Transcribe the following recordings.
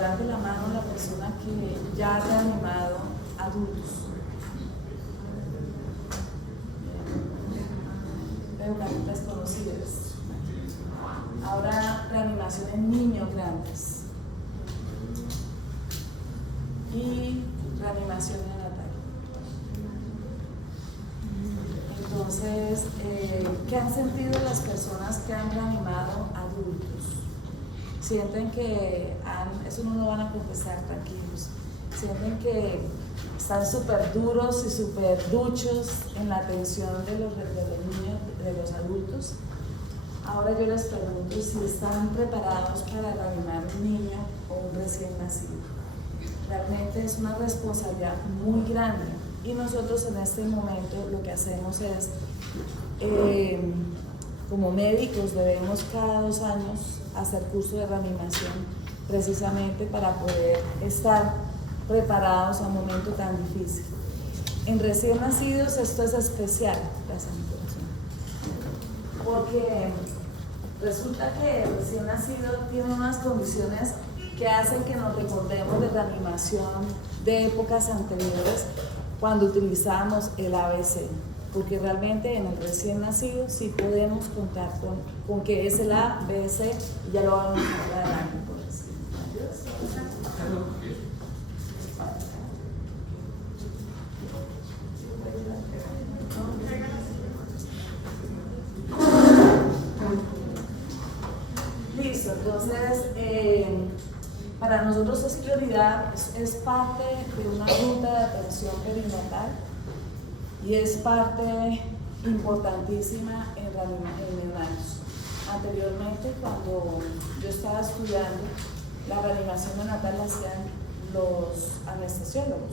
levante la mano la persona que ya ha reanimado adultos. Veo caritas conocidas. Ahora reanimación en niños grandes y reanimación neonatal. Entonces, ¿qué han sentido las personas que han reanimado adultos? Sienten que eso no lo van a contestar, tranquilos. Sienten que están súper duros y súper duchos en la atención de los niños, de los adultos. Ahora yo les pregunto si están preparados para reanimar un niño o un recién nacido. Realmente es una responsabilidad muy grande y nosotros en este momento lo que hacemos es, como médicos debemos cada 2 años hacer curso de reanimación precisamente para poder estar preparados a un momento tan difícil. En recién nacidos esto es especial, gracias a mi corazón, porque resulta que el recién nacido tiene unas condiciones que hacen que nos recordemos de reanimación de épocas anteriores cuando utilizábamos el ABC, porque realmente en el recién nacido sí podemos contar con que es el ABC y ya lo vamos a hablar adelante por eso. Listo, entonces para nosotros es prioridad, es parte de una ruta de atención perinatal y es parte importantísima en neonatos. Anteriormente, cuando yo estaba estudiando, la reanimación neonatal la hacían los anestesiólogos,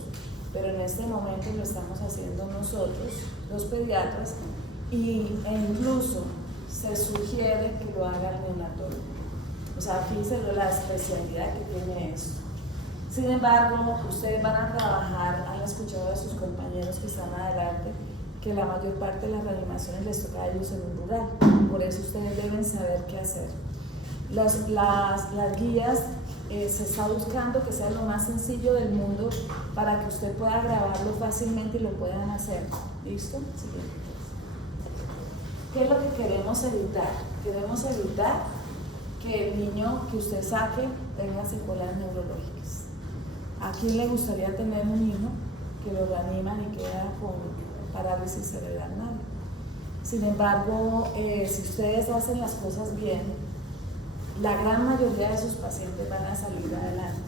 pero en este momento lo estamos haciendo nosotros, los pediatras, e incluso se sugiere que lo haga el neonatólogo. O sea, fíjense la especialidad que tiene esto. Sin embargo, ustedes van a trabajar, han escuchado de sus compañeros que están adelante, que la mayor parte de las reanimaciones les toca a ellos en un rural. Por eso ustedes deben saber qué hacer. Las guías se está buscando que sea lo más sencillo del mundo para que usted pueda grabarlo fácilmente y lo puedan hacer. ¿Listo? Siguiente. ¿Qué es lo que queremos evitar? Queremos evitar que el niño que usted saque tenga secuelas neurológicas. ¿A quién le gustaría tener un hijo que lo reaniman y queda con parálisis cerebral? Nada. Sin embargo, si ustedes hacen las cosas bien, la gran mayoría de sus pacientes van a salir adelante.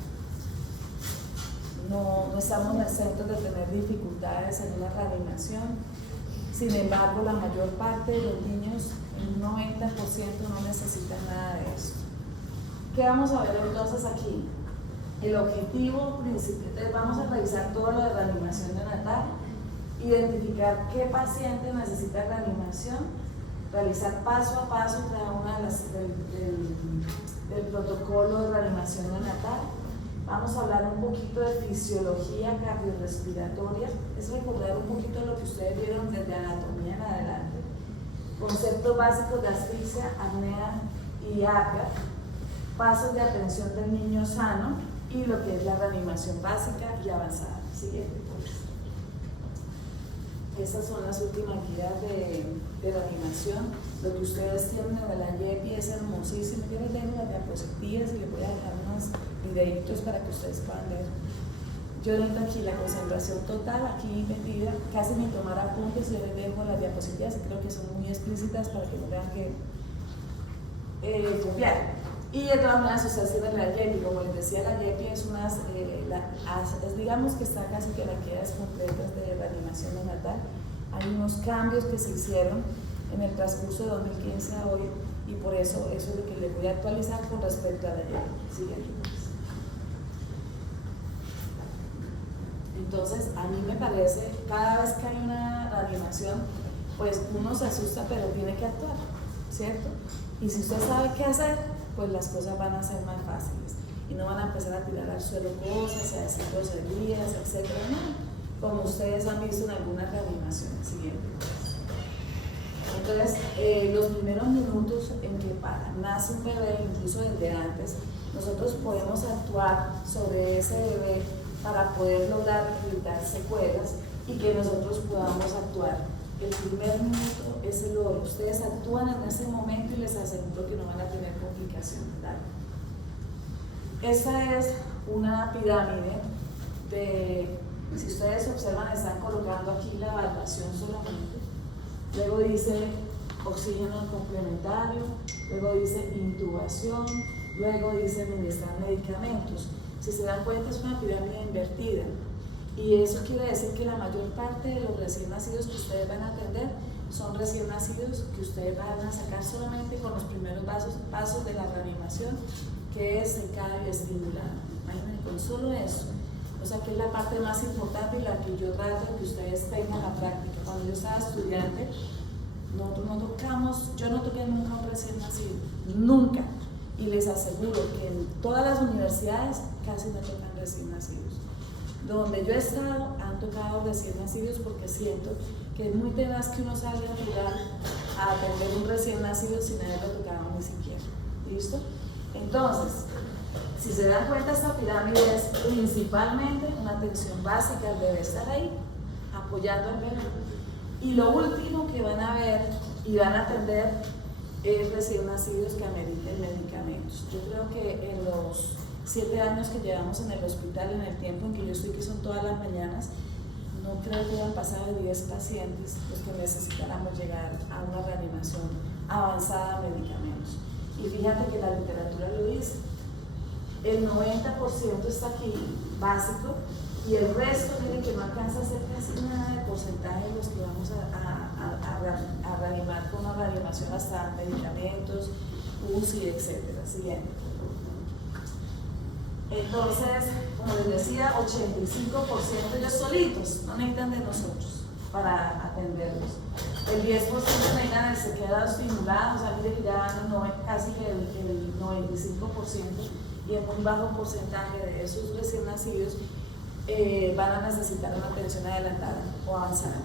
No estamos exentos de tener dificultades en una reanimación. Sin embargo, la mayor parte de los niños, un 90%, no necesitan nada de eso. ¿Qué vamos a ver entonces aquí? El objetivo principal, vamos a revisar todo lo de reanimación neonatal, identificar qué paciente necesita reanimación, realizar paso a paso cada una de las del protocolo de reanimación neonatal. Vamos a hablar un poquito de fisiología cardiorrespiratoria, es recordar un poquito lo que ustedes vieron desde anatomía en adelante, conceptos básicos de asfixia, apnea y APGAR, pasos de atención del niño sano y lo que es la reanimación básica y avanzada. Siguiente, pues. Estas son las últimas guías de reanimación. Lo que ustedes tienen en la YEPI es hermosísimo. Yo les dejo las diapositivas y les voy a dejar unos videitos para que ustedes puedan ver. Yo noto aquí la concentración total, aquí metida, casi ni tomar apuntes, yo les dejo las diapositivas y creo que son muy explícitas para que no tengan que copiar. Y de todas maneras ustedes tienen la YEPI, como les decía, la YEPI es digamos que está casi que las guías completas de reanimación neonatal. Hay unos cambios que se hicieron en el transcurso de 2015 a hoy y por eso es lo que les voy a actualizar con respecto a la YEPI. Siguiente. Entonces, a mí me parece, cada vez que hay una reanimación, pues uno se asusta, pero tiene que actuar, ¿cierto? Y si usted sabe qué hacer, pues las cosas van a ser más fáciles y no van a empezar a tirar al suelo cosas, a decir groserías, etc. No, como ustedes han visto en algunas reanimaciones. Siguiente. Entonces, los primeros minutos en que nace un bebé, incluso desde antes, nosotros podemos actuar sobre ese bebé para poder lograr evitar secuelas y que nosotros podamos actuar. El primer minuto es el oro. Ustedes actúan en ese momento y les aseguro que no van a tener complicaciones. Esta es una pirámide de, si ustedes observan, están colocando aquí la evaluación solamente. Luego dice oxígeno complementario, luego dice intubación, luego dice administrar medicamentos. Si se dan cuenta, es una pirámide invertida. Y eso quiere decir que la mayor parte de los recién nacidos que ustedes van a atender son recién nacidos que ustedes van a sacar solamente con los primeros pasos de la reanimación, que es secada y estimulada. Imagínense, con solo eso. O sea, que es la parte más importante y la que yo trato de que ustedes tengan la práctica. Cuando yo estaba estudiante, yo no toqué nunca a un recién nacido, nunca. Y les aseguro que en todas las universidades casi no tocan recién nacidos. Donde yo he estado, han tocado recién nacidos porque siento que es muy tenaz que uno salga a jugar a atender un recién nacido sin haberlo tocado ni siquiera. ¿Listo? Entonces, si se dan cuenta, esta pirámide es principalmente una atención básica, el bebé estar ahí, apoyando al bebé. Y lo último que van a ver y van a atender es recién nacidos que ameriten medicamentos. Yo creo que en los 7 años que llevamos en el hospital, en el tiempo en que yo estoy, que son todas las mañanas, no creo que hayan pasado de 10 pacientes los que necesitáramos llegar a una reanimación avanzada de medicamentos. Y fíjate que la literatura lo dice, el 90% está aquí, básico, y el resto, miren que no alcanza a ser casi nada de porcentaje de los que vamos a reanimar con una reanimación hasta medicamentos, UCI, etcétera. Siguiente. Entonces, como les decía, 85% ellos solitos, no necesitan de nosotros para atenderlos. El 10% necesitan el sequedado estimulado, o sea, mire que ya van casi el 95%, y en muy bajo porcentaje de esos recién nacidos van a necesitar una atención adelantada o avanzada.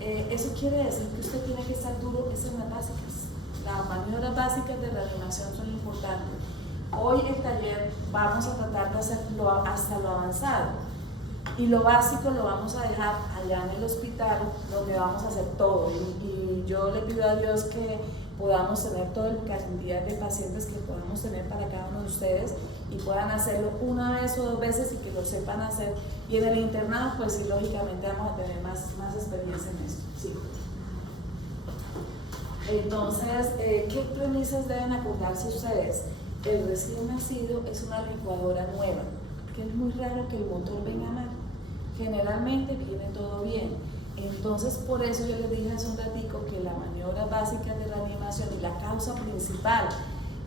Eso quiere decir que usted tiene que estar duro en las básicas. Las maniobras básicas de reanimación son importantes. Hoy el taller vamos a tratar de hacerlo hasta lo avanzado, y lo básico lo vamos a dejar allá en el hospital, donde vamos a hacer todo. Y yo le pido a Dios que podamos tener toda la cantidad de pacientes que podamos tener para cada uno de ustedes y puedan hacerlo una vez o 2 veces y que lo sepan hacer. Y en el internado, pues sí, lógicamente vamos a tener más experiencia en esto. Sí. Entonces, ¿qué premisas deben acordarse ustedes? El recién nacido es una licuadora nueva, que es muy raro que el motor venga mal. Generalmente viene todo bien. Entonces, por eso yo les dije hace un ratico que la maniobra básica de reanimación y la causa principal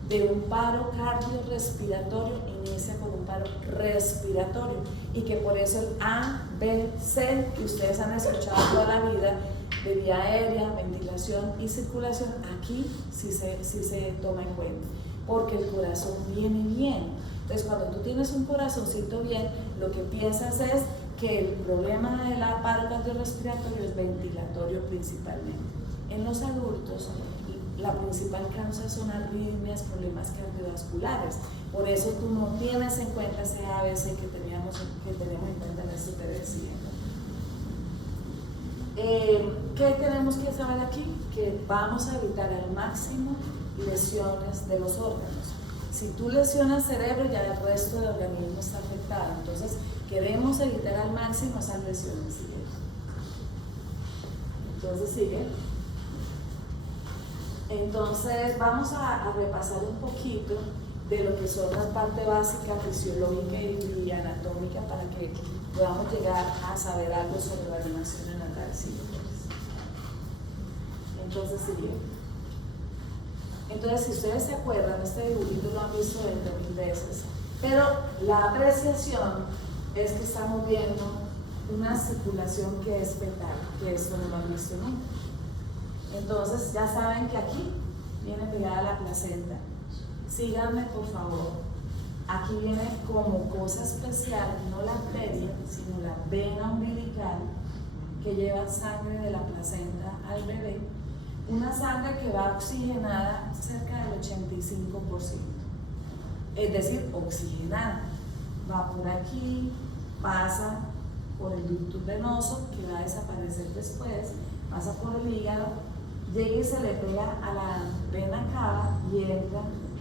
de un paro cardiorrespiratorio inicia con un paro respiratorio, y que por eso el A, B, C, que ustedes han escuchado toda la vida, de vía aérea, ventilación y circulación, aquí sí se toma en cuenta, porque el corazón viene bien. Entonces, cuando tú tienes un corazoncito bien, lo que piensas es que el problema del paro cardiorrespiratorio es ventilatorio principalmente. En los adultos, la principal causa son arritmias, problemas cardiovasculares. Por eso tú no tienes en cuenta ese ABC que tenemos en cuenta en este TDC. ¿Qué tenemos que saber aquí? Que vamos a evitar al máximo lesiones de los órganos. Si tú lesionas cerebro, ya el resto del organismo está afectado. Entonces, queremos evitar al máximo esas lesiones. Entonces, sigue. Entonces, vamos a repasar un poquito de lo que son las partes básicas, fisiológica y anatómica, para que podamos llegar a saber algo sobre la reanimación neonatal. Entonces, sigue. Entonces, si ustedes se acuerdan, este dibujito lo han visto 20.000 veces, pero la apreciación es que estamos viendo una circulación que es fetal, que esto no lo han visto nunca. Entonces, ya saben que aquí viene pegada la placenta. Síganme, por favor. Aquí viene como cosa especial, no la arteria, sino la vena umbilical, que lleva sangre de la placenta al bebé. Una sangre que va oxigenada cerca del 85%. es decir, oxigenada. Va por aquí, pasa por el ducto venoso, que va a desaparecer después, pasa por el hígado, llega y se le pega a la vena cava y entra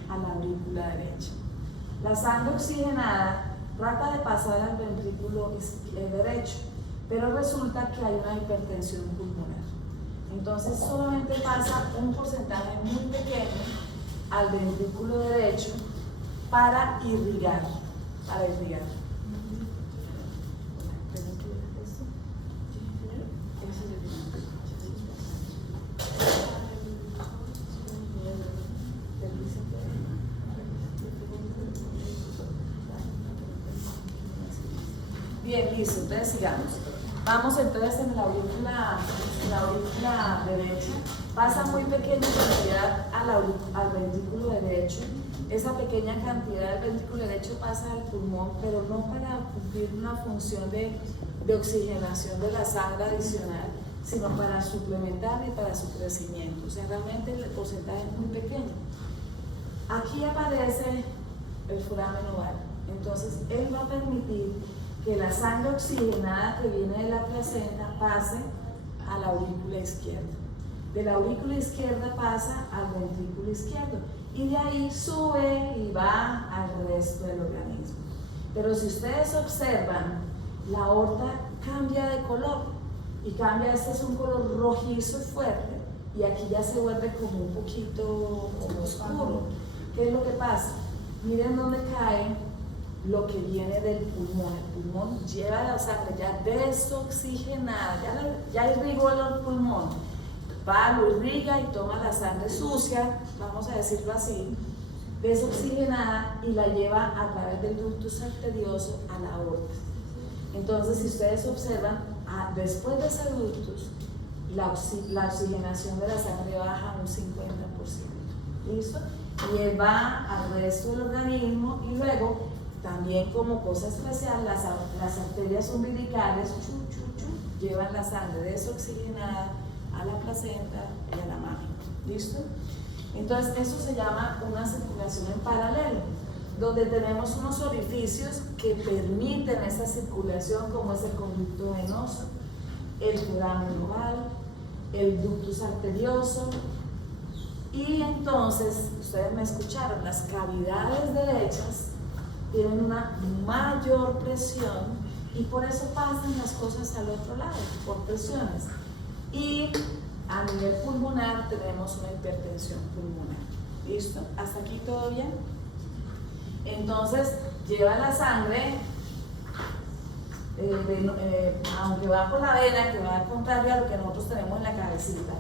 a la aurícula derecha. La sangre oxigenada trata de pasar al ventrículo derecho, pero resulta que hay una hipertensión pulmonar. Entonces solamente pasa un porcentaje muy pequeño al ventrículo derecho para irrigar. Bien, listo, entonces sigamos. Vamos entonces en la aurícula derecha. Pasa muy pequeña cantidad al ventrículo derecho. Esa pequeña cantidad del ventrículo derecho pasa al pulmón, pero no para cumplir una función de oxigenación de la sangre adicional, sino para suplementar y para su crecimiento. O sea, realmente el porcentaje es muy pequeño. Aquí aparece el foramen oval. Entonces, él va a permitir que la sangre oxigenada que viene de la placenta pase a la aurícula izquierda. De la aurícula izquierda pasa al ventrículo izquierdo y de ahí sube y va al resto del organismo. Pero si ustedes observan, la aorta cambia de color y cambia, este es un color rojizo fuerte y aquí ya se vuelve como un poquito como oscuro. ¿Qué es lo que pasa? Miren dónde cae lo que viene del pulmón. El pulmón lleva la sangre ya desoxigenada, ya irrigó el pulmón, va, lo irriga y toma la sangre sucia, vamos a decirlo así, desoxigenada, y la lleva a través del ductus arterioso a la aorta. Entonces, si ustedes observan, después de ese ductus, la oxigenación de la sangre baja un 50%. ¿Listo? Y él va al resto del organismo y luego, también como cosa especial, las arterias umbilicales llevan la sangre desoxigenada a la placenta y a la mama. ¿Listo? Entonces, eso se llama una circulación en paralelo, donde tenemos unos orificios que permiten esa circulación, como es el conducto venoso, el foramen oval, el ductus arterioso. Y entonces, ustedes me escucharon, las cavidades derechas tienen una mayor presión y por eso pasan las cosas al otro lado, por presiones. Y a nivel pulmonar tenemos una hipertensión pulmonar. ¿Listo? ¿Hasta aquí todo bien? Entonces, lleva la sangre, aunque va por la vena, que va al contrario a lo que nosotros tenemos en la cabecita,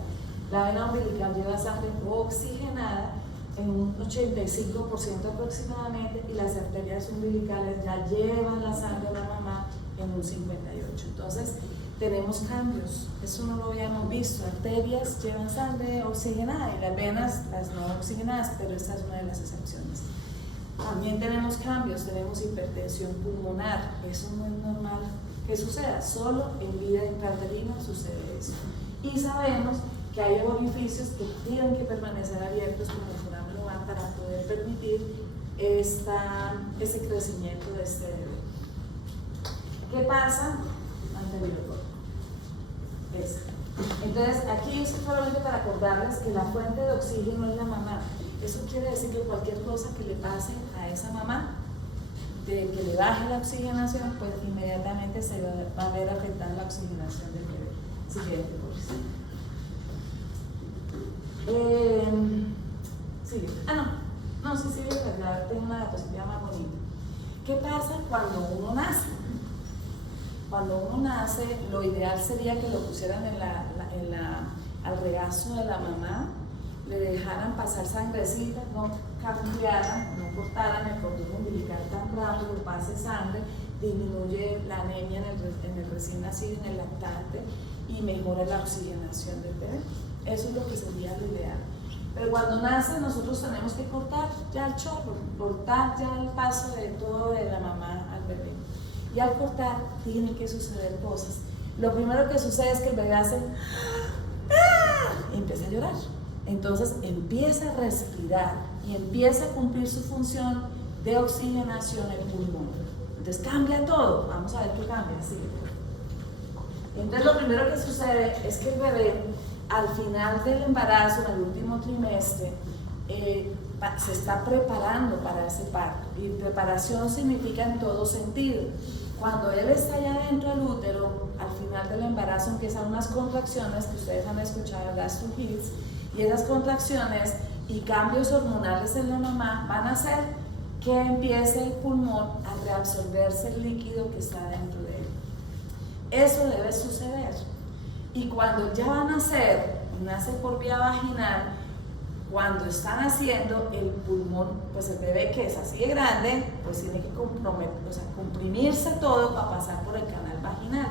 la vena umbilical lleva sangre oxigenada en un 85% aproximadamente, y las arterias umbilicales ya llevan la sangre de la mamá en un 58%. Entonces, tenemos cambios, eso no lo habíamos visto. Arterias llevan sangre oxigenada y las venas las no oxigenadas, pero esta es una de las excepciones. También tenemos cambios, tenemos hipertensión pulmonar. Eso no es normal que suceda, solo en vida intrauterina sucede eso. Y sabemos que hay orificios que tienen que permanecer abiertos como el foramen oval para poder permitir ese crecimiento de este bebé. ¿Qué pasa? Anterior. Entonces, aquí es solamente para acordarles que la fuente de oxígeno es la mamá. Eso quiere decir que cualquier cosa que le pase a esa mamá, de que le baje la oxigenación, pues inmediatamente se va a ver afectada la oxigenación del bebé. Siguiente, por favor. Sí, es verdad, tengo una diapositiva más bonita. ¿Qué pasa cuando uno nace? Cuando uno nace, lo ideal sería que lo pusieran al regazo de la mamá, le dejaran pasar sangrecita, no cambiaran, no cortaran el cordón umbilical tan rápido, pase sangre, disminuye la anemia en el recién nacido, en el lactante, y mejora la oxigenación del bebé. Eso es lo que sería lo ideal. Pero cuando nace, nosotros tenemos que cortar ya el chorro, cortar ya el paso de todo de la mamá al bebé. Y al cortar, tienen que suceder cosas. Lo primero que sucede es que el bebé hace y empieza a llorar. Entonces empieza a respirar y empieza a cumplir su función de oxigenación el pulmón. Entonces cambia todo. Vamos a ver qué cambia. ¿Sí? Entonces lo primero que sucede es que el bebé al final del embarazo, en el último trimestre, se está preparando para ese parto. Y preparación significa en todo sentido. Cuando él está allá dentro del útero, al final del embarazo empiezan unas contracciones que ustedes han escuchado, gastrohits, y esas contracciones y cambios hormonales en la mamá van a hacer que empiece el pulmón a reabsorberse el líquido que está dentro de él. Eso debe suceder. Y cuando ya va a nacer, nace por vía vaginal, cuando está naciendo el pulmón, pues el bebé que es así de grande, pues tiene que comprimirse todo para pasar por el canal vaginal.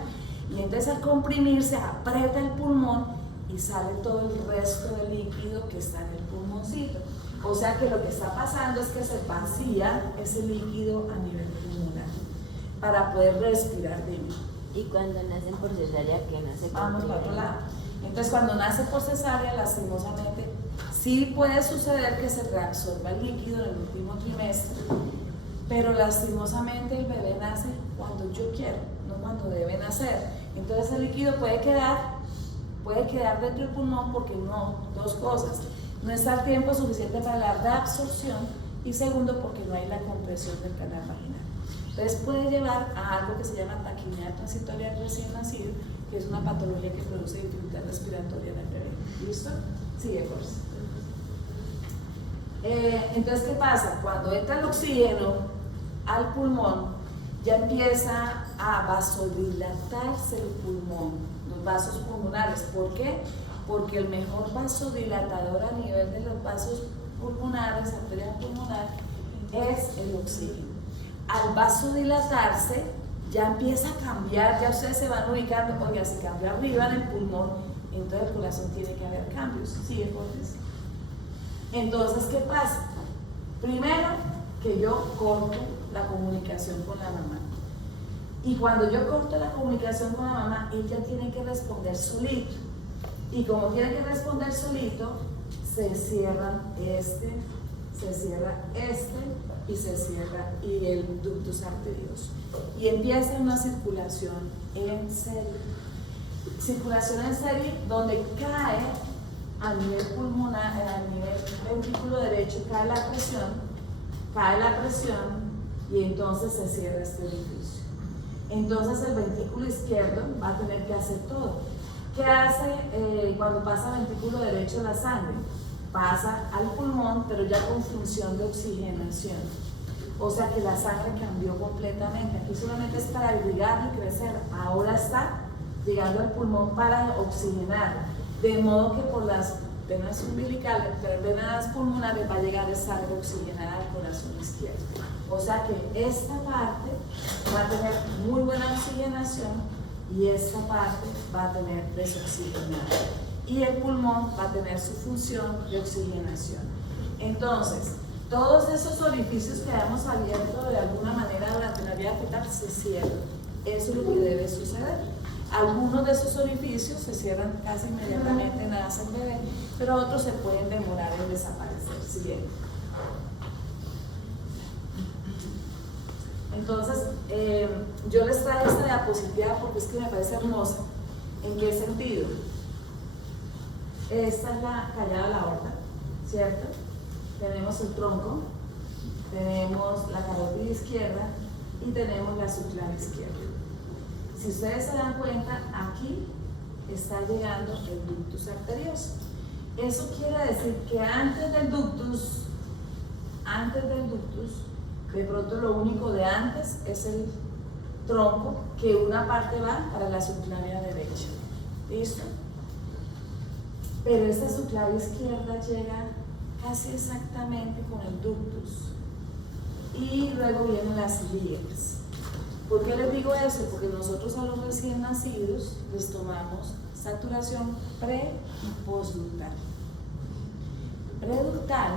Y entonces al comprimirse aprieta el pulmón y sale todo el resto del líquido que está en el pulmoncito. O sea que lo que está pasando es que se vacía ese líquido a nivel pulmonar para poder respirar bien. ¿Y cuando nacen por cesárea, qué nace por Vamos para otro lado. Entonces cuando nace por cesárea, lastimosamente, sí puede suceder que se reabsorba el líquido en el último trimestre, pero lastimosamente el bebé nace cuando yo quiero, no cuando debe nacer. Entonces el líquido puede quedar dentro del pulmón porque dos cosas. No está el tiempo suficiente para la reabsorción y segundo porque no hay la compresión del canal vaginal. Entonces puede llevar a algo que se llama taquimia transitoria del recién nacido, que es una patología que produce dificultad respiratoria en el bebé. ¿Listo? Sigue, Jorge. Entonces, ¿qué pasa? Cuando entra el oxígeno al pulmón, ya empieza a vasodilatarse el pulmón, los vasos pulmonares. ¿Por qué? Porque el mejor vasodilatador a nivel de los vasos pulmonares, arteria pulmonar, es el oxígeno. Al vasodilatarse, ya empieza a cambiar, ya ustedes se van ubicando, oiga, si cambia arriba en el pulmón, entonces el corazón tiene que haber cambios. ¿Sí, Jorge? Entonces, ¿qué pasa? Primero, que yo corto la comunicación con la mamá. Y cuando yo corto la comunicación con la mamá, ella tiene que responder solito. Y como tiene que responder solito, se cierra se cierra y se cierra y el ductus arterioso. Y empieza una circulación en serie. Circulación en serie donde cae a nivel pulmonar, a nivel ventrículo derecho, cae la presión y entonces se cierra este orificio. Entonces el ventrículo izquierdo va a tener que hacer todo. ¿Qué hace cuando pasa al ventrículo derecho la sangre? Pasa al pulmón, pero ya con función de oxigenación. O sea que la sangre cambió completamente. Aquí solamente es para irrigar y crecer. Ahora está llegando al pulmón para oxigenar. De modo que por las venas umbilicales, venas pulmonares va a llegar esa sangre oxigenada al corazón izquierdo. O sea que esta parte va a tener muy buena oxigenación y esta parte va a tener desoxigenada. Y el pulmón va a tener su función de oxigenación. Entonces, todos esos orificios que hayamos abierto de alguna manera durante la vía fetal se cierran. Eso es lo que debe suceder. Algunos de esos orificios se cierran casi inmediatamente, nace el bebé, pero otros se pueden demorar en desaparecer. ¿Sí bien? Entonces, yo les traje esta diapositiva porque es que me parece hermosa. ¿En qué sentido? Esta es la callada de la aorta, ¿cierto? Tenemos el tronco, tenemos la carótida izquierda y tenemos la subclava izquierda. Si ustedes se dan cuenta, aquí está llegando el ductus arterioso. Eso quiere decir que antes del ductus, de pronto lo único de antes es el tronco, que una parte va para la subclavia derecha. ¿Listo? Pero esta subclavia izquierda llega casi exactamente con el ductus. Y luego vienen las ilíacas. ¿Por qué les digo eso? Porque nosotros a los recién nacidos les tomamos saturación pre y postductal. Preductal,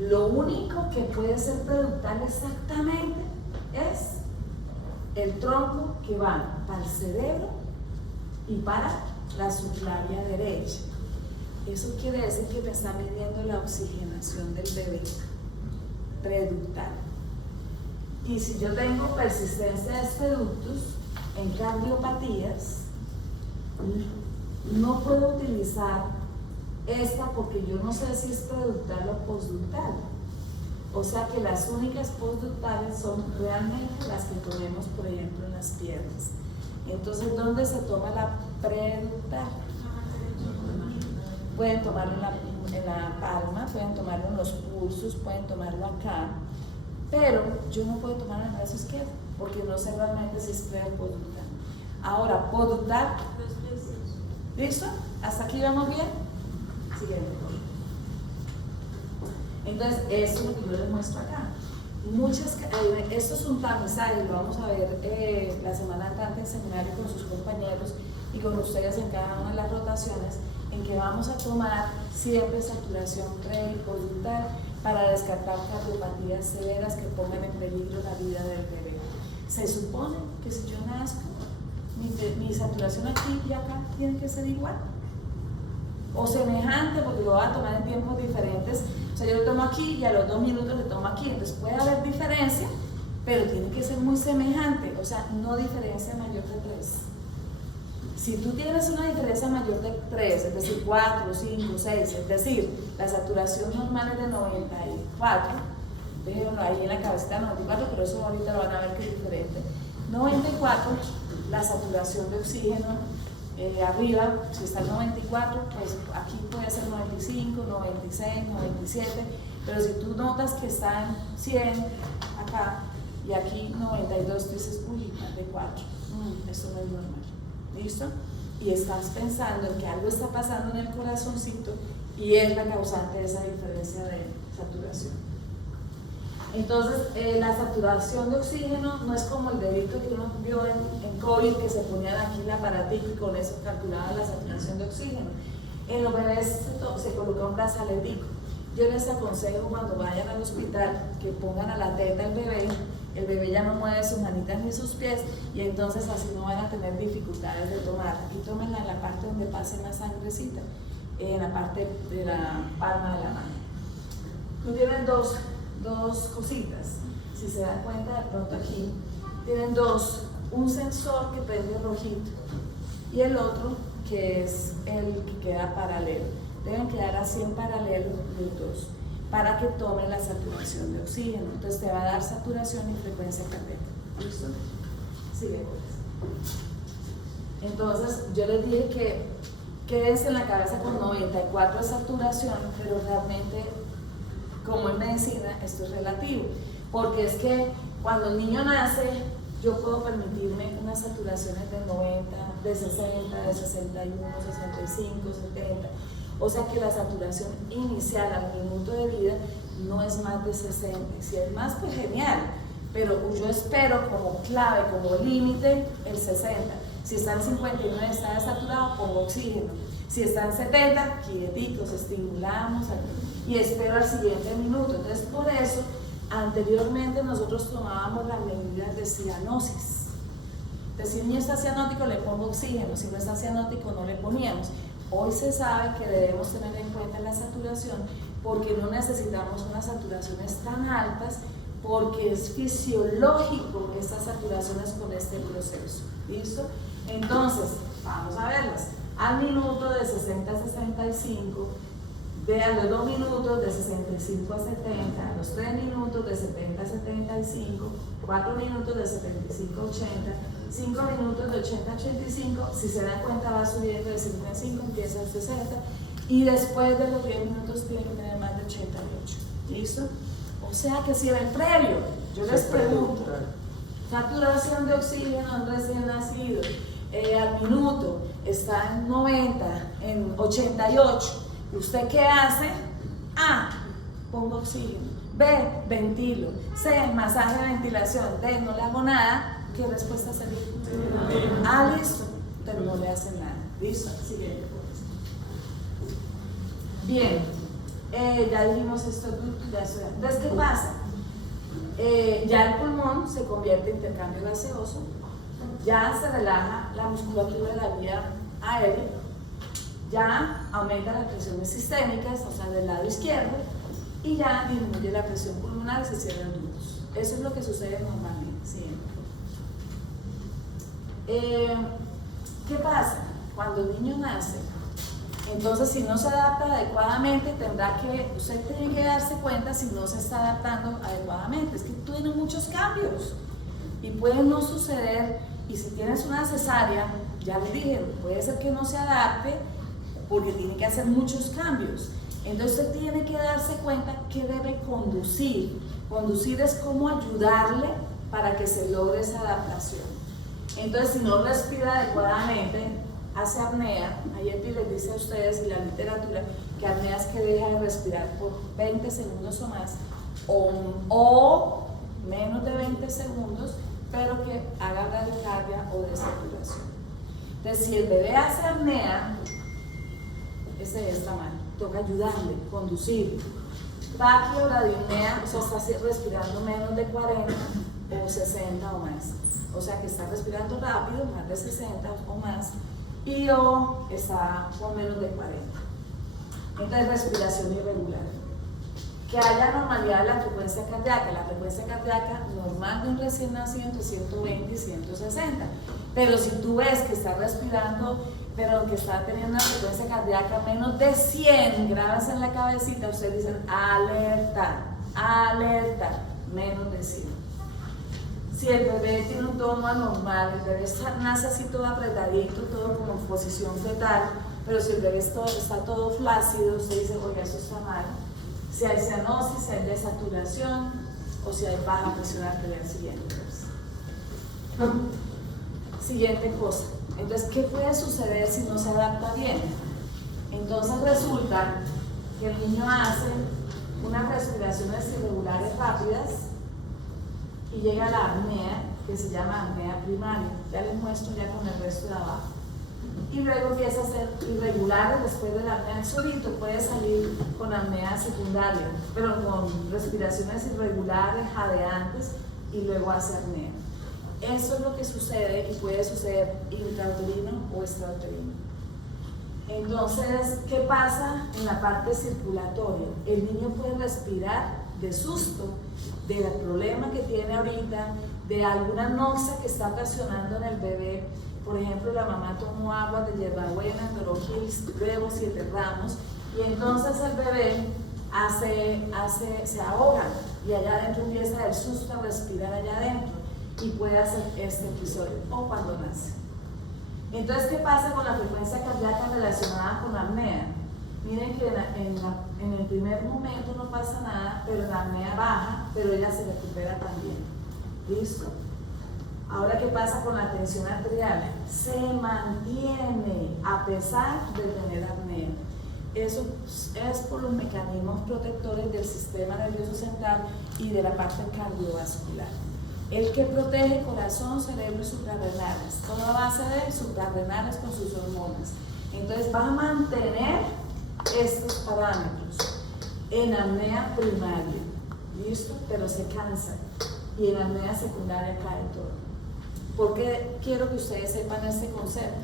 lo único que puede ser preductal exactamente es el tronco que va para el cerebro y para la subclavia derecha. Eso quiere decir que me está midiendo la oxigenación del bebé preductal. Y si yo tengo persistencia de espeductus en cardiopatías, no puedo utilizar esta porque yo no sé si es preductal o postductal. O sea que las únicas postductales son realmente las que tomemos, por ejemplo, en las piernas. Entonces, ¿dónde se toma la preductal? Pueden tomarlo en la palma, pueden tomarlo en los pulsos, pueden tomarlo acá, pero yo no puedo tomarlo en el brazo izquierdo porque no sé realmente si es pre o postductal. Ahora, postductal. ¿Listo? ¿Hasta aquí vamos bien? Siguiente. Entonces, esto es lo que yo les muestro acá. Esto es un tamizaje, lo vamos a ver la semana entrante en seminario con sus compañeros y con ustedes en cada una de las rotaciones, en que vamos a tomar siempre saturación pre y postductal para descartar cardiopatías severas que pongan en peligro la vida del bebé. Se supone que si yo nazco, mi saturación aquí y acá tiene que ser igual o semejante, porque lo voy a tomar en tiempos diferentes. O sea, yo lo tomo aquí y a los 2 minutos le tomo aquí, entonces puede haber diferencia, pero tiene que ser muy semejante, o sea, no diferencia mayor de 3. Si tú tienes una diferencia mayor de 3, es decir, 4, 5, 6, es decir, la saturación normal es de 94, déjenlo ahí en la cabecita 94, pero eso ahorita lo van a ver que es diferente. 94, la saturación de oxígeno arriba, si está en 94, pues aquí puede ser 95, 96, 97, pero si tú notas que está en 100 acá y aquí 92, tú dices, uy, más de 4, esto no es normal. ¿Listo? Y estás pensando en que algo está pasando en el corazoncito y es la causante de esa diferencia de saturación. Entonces, la saturación de oxígeno no es como el dedito que uno vio en COVID, que se ponían aquí el aparatico y con eso calculaban la saturación de oxígeno. En los bebés se coloca un brazaletico. Yo les aconsejo cuando vayan al hospital que pongan a la teta el bebé ya no mueve sus manitas ni sus pies y entonces así no van a tener dificultades de tomar. Aquí tómenla en la parte donde pase la sangrecita, en la parte de la palma de la mano. Tú tienes dos cositas, si se dan cuenta de pronto aquí, tienen un sensor que prende rojito y el otro que es el que queda paralelo. Deben quedar así en paralelo los dos para que tomen la saturación de oxígeno. Entonces te va a dar saturación y frecuencia cardíaca. ¿Listo? Sigue pues. Entonces yo les dije que quédense en la cabeza con 94 de saturación, pero realmente como en medicina esto es relativo, porque es que cuando el niño nace yo puedo permitirme unas saturaciones de 90, de 60, de 61, 65, 70. O sea que la saturación inicial al minuto de vida no es más de 60. Si es más, pues genial. Pero yo espero como clave, como límite, el 60. Si está en 59, está desaturado, pongo oxígeno. Si está en 70, quietitos, estimulamos y espero al siguiente minuto. Entonces, por eso, anteriormente nosotros tomábamos las medidas de cianosis. Entonces, si el niño está cianótico, le pongo oxígeno. Si no está cianótico, no le poníamos. Hoy se sabe que debemos tener en cuenta la saturación porque no necesitamos unas saturaciones tan altas porque es fisiológico estas saturaciones con este proceso. ¿Listo? Entonces, vamos a verlas. Al minuto de 60 a 65, a los 2 minutos de 65 a 70, a los 3 minutos de 70 a 75, 4 minutos de 75 a 80, 5 minutos de 80 a 85, si se dan cuenta va subiendo de 55, empieza a 60 y después de los 10 minutos tiene que tener más de 88. ¿Listo? O sea que si en el previo, yo les pregunto, saturación de oxígeno en recién nacido, al minuto está en 90, en 88, ¿usted qué hace? A, pongo oxígeno, B, ventilo, C, masaje de ventilación, D, no le hago nada. ¿Qué respuesta sería? Ah, listo, pero no le hacen nada. ¿Listo? Siguiente. Bien, ya dijimos esto, ya estoy. Entonces, ¿qué pasa? Ya el pulmón se convierte en intercambio gaseoso, ya se relaja la musculatura de la vía aérea, ya aumenta las presiones sistémicas, o sea, del lado izquierdo, y ya disminuye la presión pulmonar y se cierran duros. Eso es lo que sucede normalmente, siempre. ¿Qué pasa? Cuando el niño nace, entonces si no se adapta adecuadamente, usted tiene que darse cuenta si no se está adaptando adecuadamente. Es que tiene muchos cambios y puede no suceder, y si tienes una cesárea, ya les dije, puede ser que no se adapte porque tiene que hacer muchos cambios. Entonces usted tiene que darse cuenta que debe conducir. Conducir es cómo ayudarle para que se logre esa adaptación. Entonces, si no respira adecuadamente, hace apnea. Ahí Epi les dice a ustedes y la literatura que apnea es que deja de respirar por 20 segundos o más, o menos de 20 segundos, pero que haga bradicardia o desaturación. Entonces, si el bebé hace apnea, ese está mal. Toca ayudarle, conducir. Taquio o bradipnea, o sea, está respirando menos de 40 o 60 o más. O sea, que está respirando rápido, más de 60 o más, o está con menos de 40. Entonces, respiración irregular. Que haya normalidad de la frecuencia cardíaca. La frecuencia cardíaca normal de un recién nacido entre 120 y 160. Pero si tú ves que está respirando, pero que está teniendo una frecuencia cardíaca menos de 100, grabas en la cabecita, ustedes dicen alerta, alerta, menos de 100. Si el bebé tiene un tono anormal, el bebé nace así todo apretadito, todo como en posición fetal, pero si el bebé está todo flácido, usted dice, oiga, eso está mal. Si hay cianosis, si hay desaturación, o si hay baja presión arterial siguiente. Siguiente cosa. Entonces, ¿qué puede suceder si no se adapta bien? Entonces resulta que el niño hace unas respiraciones irregulares rápidas y llega a la apnea, que se llama apnea primaria. Ya les muestro ya con el resto de abajo. Y luego empieza a ser irregulares después de la apnea. Solito puede salir con apnea secundaria, pero con respiraciones irregulares, jadeantes, y luego hace apnea. Eso es lo que sucede y puede suceder intrauterino o extrauterino. Entonces, ¿qué pasa en la parte circulatoria? El niño puede respirar de susto, del problema que tiene ahorita, de alguna noxa que está ocasionando en el bebé. Por ejemplo, la mamá tomó agua de hierbabuena, toronjil, luego 7 ramos, y entonces el bebé se ahoga y allá adentro empieza el susto a respirar allá adentro y puede hacer este episodio, o cuando nace. Entonces, ¿qué pasa con la frecuencia cardíaca relacionada con la apnea? Miren que en el primer momento no pasa nada, pero la apnea baja, pero ella se recupera también. ¿Listo? Ahora, ¿qué pasa con la tensión arterial? Se mantiene a pesar de tener apnea. Eso es por los mecanismos protectores del sistema nervioso central y de la parte cardiovascular. El que protege corazón, cerebro y suprarrenales. Todo a base de suprarrenales con sus hormonas. Entonces va a mantener estos parámetros en apnea primaria. ¿Listo? Pero se cansa. Y en apnea secundaria cae todo. ¿Por qué quiero que ustedes sepan este concepto?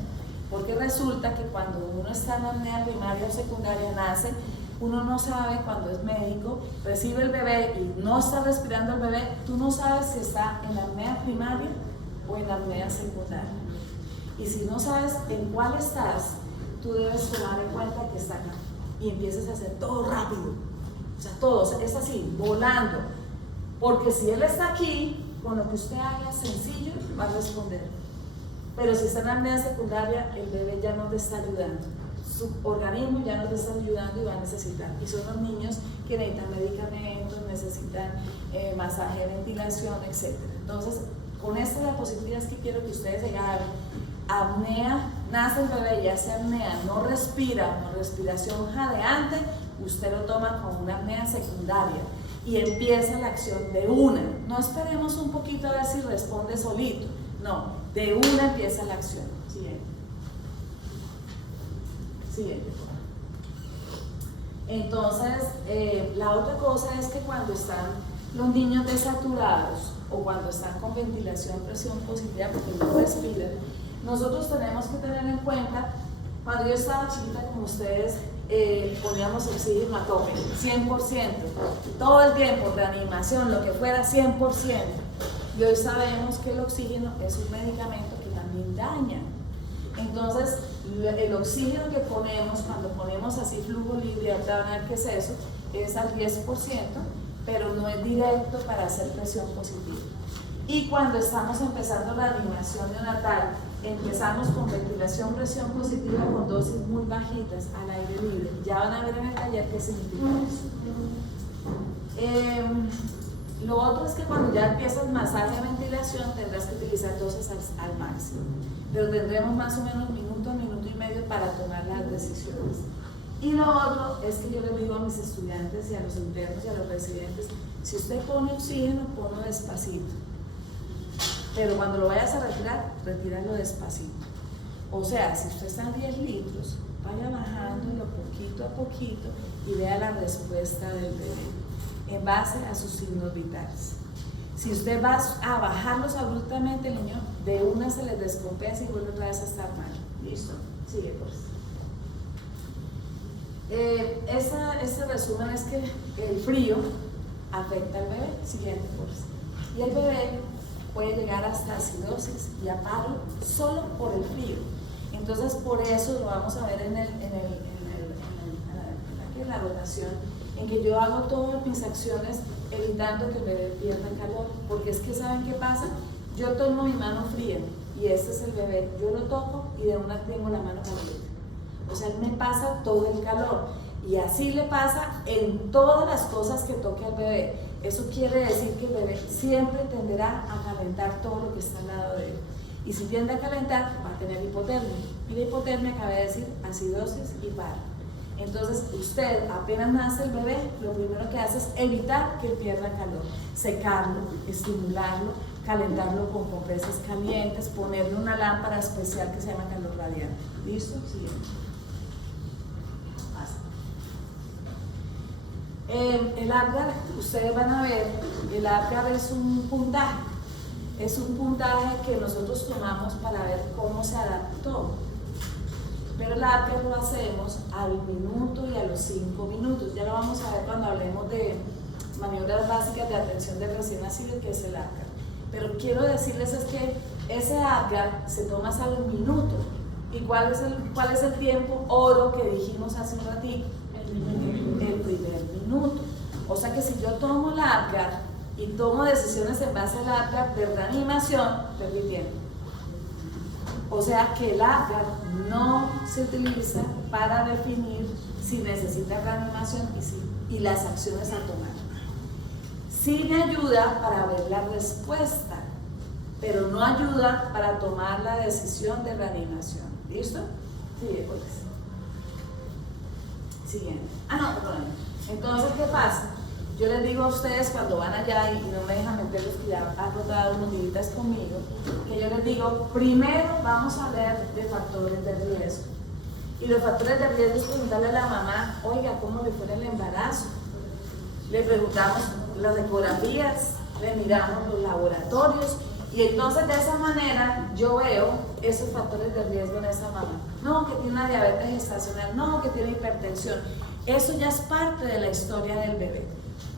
Porque resulta que cuando uno está en apnea primaria o secundaria, nace, uno no sabe cuando es médico, recibe el bebé y no está respirando el bebé, tú no sabes si está en la apnea primaria o en la apnea secundaria. Y si no sabes en cuál estás, tú debes tomar en cuenta que está acá y empiezas a hacer todo rápido. O sea, todo es así, volando. Porque si él está aquí, con lo que usted haga sencillo, va a responder. Pero si está en la apnea secundaria, el bebé ya no te está ayudando. Su organismo ya no te está ayudando y va a necesitar. Y son los niños que necesitan medicamentos, necesitan masaje, ventilación, etc. Entonces, con estas diapositivas que quiero que ustedes se agarren, apnea, nace el bebé y hace apnea, no respira, una respiración jadeante, usted lo toma como una apnea secundaria y empieza la acción de una. No esperemos un poquito a ver si responde solito, no, de una empieza la acción. Siguiente. Entonces, la otra cosa es que cuando están los niños desaturados o cuando están con ventilación, presión positiva porque no respiran, nosotros tenemos que tener en cuenta, cuando yo estaba chiquita como ustedes, poníamos oxígeno a tope, 100%, todo el tiempo, reanimación, lo que fuera, 100%. Y hoy sabemos que el oxígeno es un medicamento que también daña. Entonces, el oxígeno que ponemos, cuando ponemos así flujo libre, ahorita van a ver qué es eso, es al 10%, pero no es directo para hacer presión positiva. Y cuando estamos empezando la animación neonatal, empezamos con ventilación, presión positiva con dosis muy bajitas al aire libre. Ya van a ver en el taller qué significa eso. Lo otro es que cuando ya empiezas masaje a ventilación tendrás que utilizar dosis al máximo, pero tendremos más o menos minuto y medio para tomar las decisiones. Y lo otro es que yo les digo a mis estudiantes y a los internos y a los residentes, si usted pone oxígeno, ponlo despacito, pero cuando lo vayas a retirar, retíralo despacito. O sea, si usted está en 10 litros, vaya bajándolo poquito a poquito y vea la respuesta del bebé en base a sus signos vitales. Si usted va a bajarlos abruptamente, el niño de una se les descompensa y vuelve otra vez a estar mal. ¿Listo? Sigue, por favor. Ese resumen es que el frío afecta al bebé. Siguiente, por favor. Y el bebé puede llegar hasta acidosis y a paro solo por el frío. Entonces, por eso lo vamos a ver en la rotación, en que yo hago todas mis acciones evitando que el bebé pierda calor, porque es que ¿saben qué pasa? Yo tomo mi mano fría y este es el bebé, yo lo toco y de una tengo la mano caliente, o sea, él me pasa todo el calor y así le pasa en todas las cosas que toque al bebé. Eso quiere decir que el bebé siempre tenderá a calentar todo lo que está al lado de él, y si tiende a calentar va a tener hipotermia, y la hipotermia acaba de decir acidosis y paro. Entonces, usted apenas nace el bebé, lo primero que hace es evitar que pierda calor, secarlo, estimularlo, calentarlo con compresas calientes, ponerle una lámpara especial que se llama calor radiante. ¿Listo? Siguiente. El Apgar, ustedes van a ver, el Apgar es un puntaje que nosotros tomamos para ver cómo se adapta todo. Pero el Apgar lo hacemos al minuto y a los 5 minutos. Ya lo vamos a ver cuando hablemos de maniobras básicas de atención del recién nacido, que es el Apgar. Pero quiero decirles es que ese Apgar se toma hasta el minuto. ¿Y cuál es el tiempo oro que dijimos hace un ratito? El primer minuto. O sea que si yo tomo el Apgar y tomo decisiones en base al Apgar de reanimación, perdí tiempo. O sea que el Apgar no se utiliza para definir si necesita reanimación y las acciones a tomar. Sí me ayuda para ver la respuesta, pero no ayuda para tomar la decisión de reanimación. ¿Listo? Sigue, pues. Siguiente. Perdón. Entonces, ¿qué pasa? Yo les digo a ustedes cuando van allá y no me dejan meter los que ya han rotado unos días conmigo, que yo les digo, primero vamos a hablar de factores de riesgo. Y los factores de riesgo es preguntarle a la mamá, oiga, ¿cómo le fue en el embarazo? Le preguntamos las ecografías, le miramos los laboratorios y entonces de esa manera yo veo esos factores de riesgo en esa mamá. No, que tiene una diabetes gestacional, no, que tiene hipertensión. Eso ya es parte de la historia del bebé.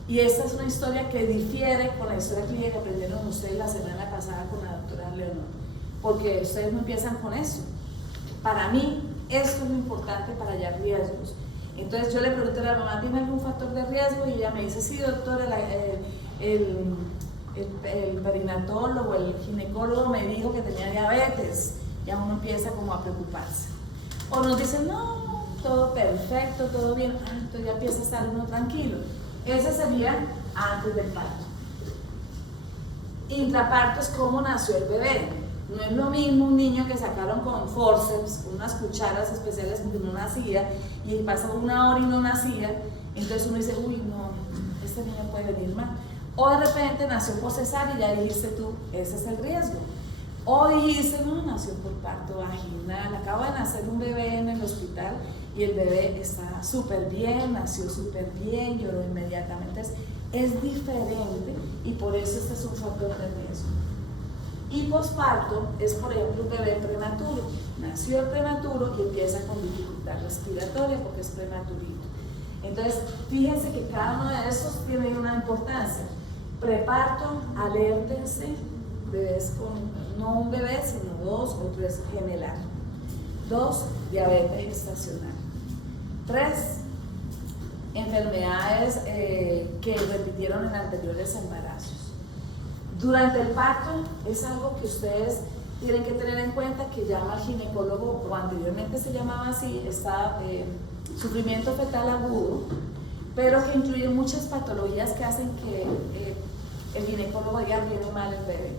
Y esta es una historia que difiere con la historia clínica que aprendieron ustedes la semana pasada con la doctora Leonor, porque ustedes no empiezan con eso. Para mí, esto es lo importante para hallar riesgos. Entonces yo le pregunté a la mamá, ¿tiene algún factor de riesgo? Y ella me dice, sí, doctora, el perinatólogo, el ginecólogo me dijo que tenía diabetes. Ya uno empieza como a preocuparse. O nos dicen, no, todo perfecto, todo bien. Entonces ya empieza a estar uno tranquilo. Ese sería antes del parto. Intraparto es cómo nació el bebé. No es lo mismo un niño que sacaron con forceps, unas cucharas especiales porque no nacía, y pasó 1 hora y no nacía, entonces uno dice, uy, no, este niño puede venir mal. O de repente nació por cesárea y ya dijiste tú, ese es el riesgo. O dijiste, no, nació por parto vaginal, acaba de nacer un bebé en el hospital y el bebé está súper bien, nació súper bien, lloró inmediatamente. Es diferente y por eso este es un factor de riesgo. Y posparto es, por ejemplo, un bebé prematuro. Nació el prematuro y empieza con dificultad respiratoria porque es prematurito. Entonces, fíjense que cada uno de estos tiene una importancia. Preparto, alértense, bebés con, no un bebé, sino 2 o 3 gemelar. 2, diabetes gestacional. 3, enfermedades que repitieron en anteriores embarazos. Durante el parto es algo que ustedes tienen que tener en cuenta, que llama el ginecólogo, o anteriormente se llamaba así, está sufrimiento fetal agudo, pero que incluye muchas patologías que hacen que el ginecólogo diga viene mal el bebé,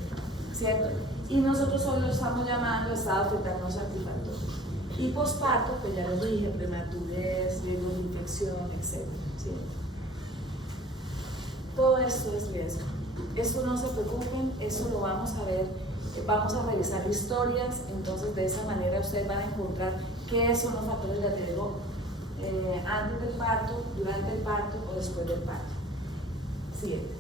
¿cierto? Y nosotros hoy lo estamos llamando estado fetal no satisfactorio. Y posparto, pues ya les dije, prematurez, riesgo de infección, etc. ¿Cierto? Todo esto es riesgo. Eso no se preocupen, eso lo vamos a ver, vamos a revisar historias, entonces de esa manera ustedes van a encontrar qué son los factores de riesgo antes del parto, durante el parto o después del parto. Siguiente.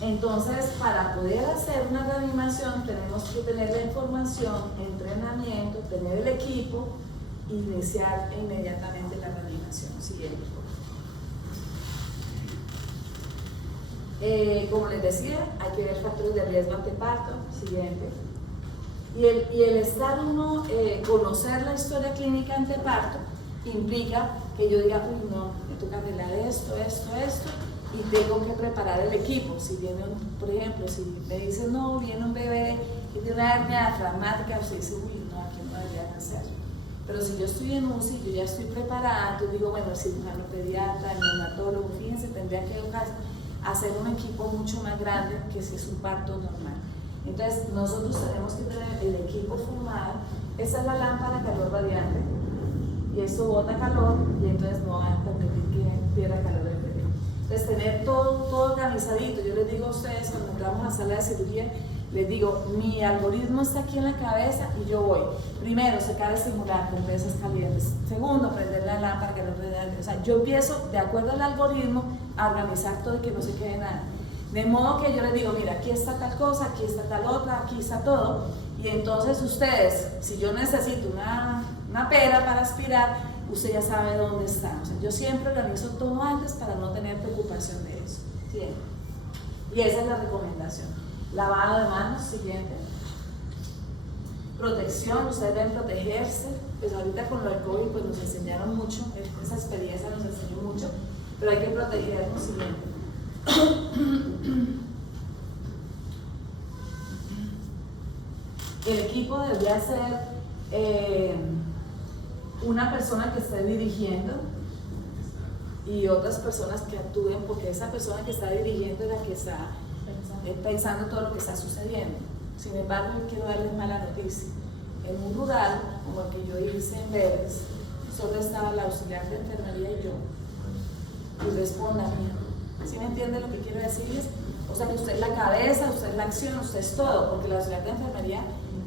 Entonces, para poder hacer una reanimación tenemos que tener la información, entrenamiento, tener el equipo e iniciar inmediatamente la reanimación. Siguiente. Como les decía, hay que ver factores de riesgo ante parto. Siguiente. Y el estar uno, conocer la historia clínica ante parto, implica que yo diga, uy, no, me toca arreglar esto, y tengo que preparar el equipo. Si viene, por ejemplo, si me dicen, no, viene un bebé y tiene una hernia diafragmática, usted dice, uy, no, aquí no debería hacer. Pero si yo estoy en UCI, yo ya estoy preparada, entonces digo, bueno, el cirujano pediatra, el neonatólogo, fíjense, tendría que hacer un equipo mucho más grande que si es un parto normal. Entonces, nosotros tenemos que tener el equipo formado. Esa es la lámpara calor radiante, y esto bota calor, y entonces no va a permitir que pierda calor el bebé. Entonces, tener todo organizadito. Yo les digo a ustedes, cuando entramos a sala de cirugía, les digo, mi algoritmo está aquí en la cabeza y yo voy. Primero, secar el simular con presas calientes. Segundo, prender la lámpara calor radiante. O sea, yo empiezo, de acuerdo al algoritmo, a organizar todo y que no se quede nada. De modo que yo les digo, mira, aquí está tal cosa, aquí está tal otra, aquí está todo. Y entonces ustedes, si yo necesito una pera para aspirar, usted ya sabe dónde está. O sea, yo siempre organizo todo antes para no tener preocupación de eso. Siempre. Y esa es la recomendación. Lavado de manos, siguiente. Protección, ustedes deben protegerse. Pues ahorita con lo del COVID pues nos enseñaron mucho, esa experiencia nos enseñó mucho, pero hay que protegernos, siguiente. El equipo debería ser una persona que esté dirigiendo y otras personas que actúen, porque esa persona que está dirigiendo es la que está pensando todo lo que está sucediendo. Sin embargo, yo quiero darles mala noticia. En un rural, como el que yo hice en Vélez, solo estaba la auxiliar de enfermería y yo. Y responda, mía. ¿Sí me entiende lo que quiero decirles? O sea, que usted es la cabeza, usted es la acción, usted es todo, porque la auxiliar de enfermería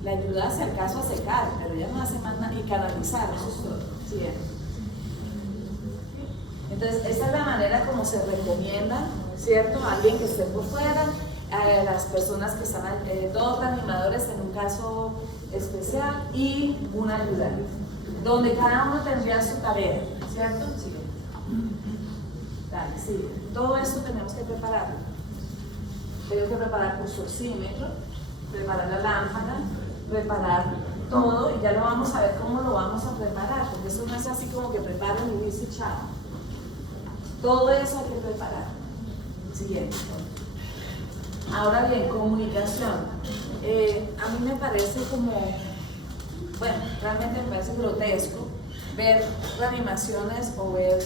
le ayuda, si al caso, a secar, pero ella no hace más nada, y canalizar, eso es todo. ¿Sí? Entonces, esta es la manera como se recomienda, ¿cierto? Alguien que esté por fuera, las personas que están, todos reanimadores en un caso especial y un ayudante, donde cada uno tendría su tarea, ¿cierto? Sí. Dale, sí. Todo esto tenemos que prepararlo. Tengo que preparar curso oxímetro, preparar la lámpara, preparar todo, y ya lo vamos a ver cómo lo vamos a preparar, porque eso no es así como que preparen y dice chao. Todo eso hay que preparar. Siguiente. Ahora bien, comunicación. A mí me parece como, bueno, realmente me parece grotesco ver reanimaciones o ver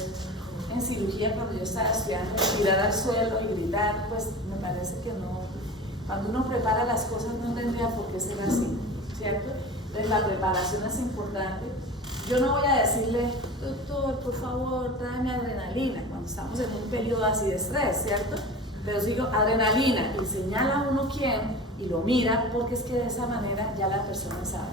en cirugía, cuando yo estaba estudiando, tirar al suelo y gritar, pues me parece que no. Cuando uno prepara las cosas no tendría por qué ser así, ¿cierto? Entonces la preparación es importante. Yo no voy a decirle, doctor, por favor, tráeme adrenalina, cuando estamos en un periodo así de estrés, ¿cierto? Pero digo adrenalina, y señala a uno quién y lo mira, porque es que de esa manera ya la persona sabe.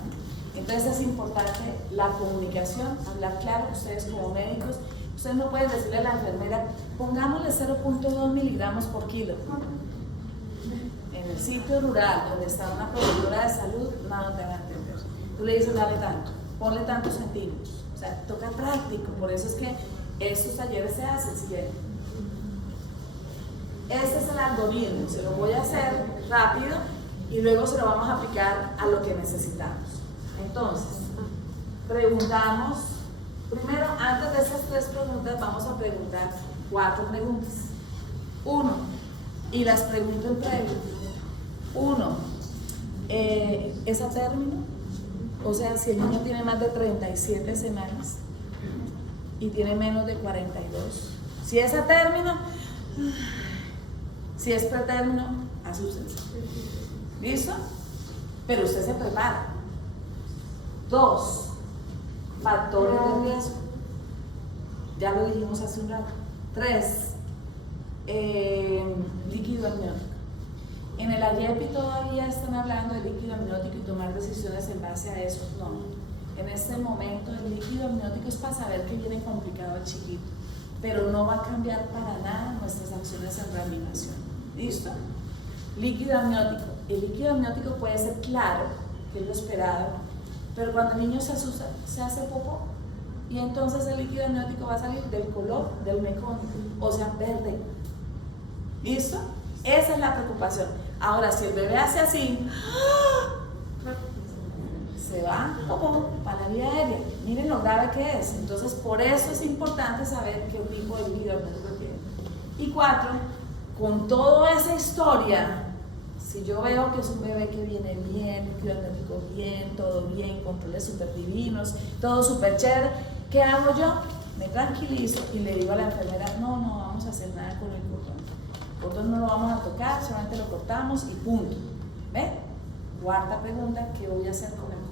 Entonces es importante la comunicación, hablar claro. Ustedes como médicos, ustedes no pueden decirle a la enfermera, pongámosle 0.2 miligramos por kilo. En el sitio rural donde está una proveedora de salud, no te va a entender. Tú le dices, dale tanto, ponle tantos centímetros. O sea, toca práctico, por eso es que estos talleres se hacen, si quieren. Este es el algoritmo, se lo voy a hacer rápido y luego se lo vamos a aplicar a lo que necesitamos. Entonces, preguntamos, primero, antes de esas 3 preguntas, vamos a preguntar 4 preguntas. 1, y las pregunto en previo. 1, ¿es a término? O sea, si el niño tiene más de 37 semanas y tiene menos de 42. Si es a término, si es pretérmino, asústense. ¿Listo? Pero usted se prepara. 2, factores de riesgo. Ya lo dijimos hace un rato. 3, líquido amniótico. En el AYEPI todavía están hablando de líquido amniótico y tomar decisiones en base a eso. No. En este momento el líquido amniótico es para saber que viene complicado el chiquito, pero no va a cambiar para nada nuestras acciones en reanimación. ¿Listo? Líquido amniótico. El líquido amniótico puede ser claro, que es lo esperado, pero cuando el niño se asusta, se hace popó. Y entonces el líquido amniótico va a salir del color del mecónico, o sea, verde. ¿Listo? Esa es la preocupación. Ahora, si el bebé hace así, se va popó para la vía aérea. Miren lo grave que es. Entonces, por eso es importante saber qué tipo de líquido amniótico tiene. Y 4, con toda esa historia, si yo veo que es un bebé que viene bien, líquido amniótico bien, todo bien, controles súper divinos, todo súper chévere, ¿qué hago yo? Me tranquilizo y le digo a la enfermera, no vamos a hacer nada con el cordón. El cordón no lo vamos a tocar, solamente lo cortamos y punto. ¿Ve? 4ª pregunta, ¿qué voy a hacer con el cordón?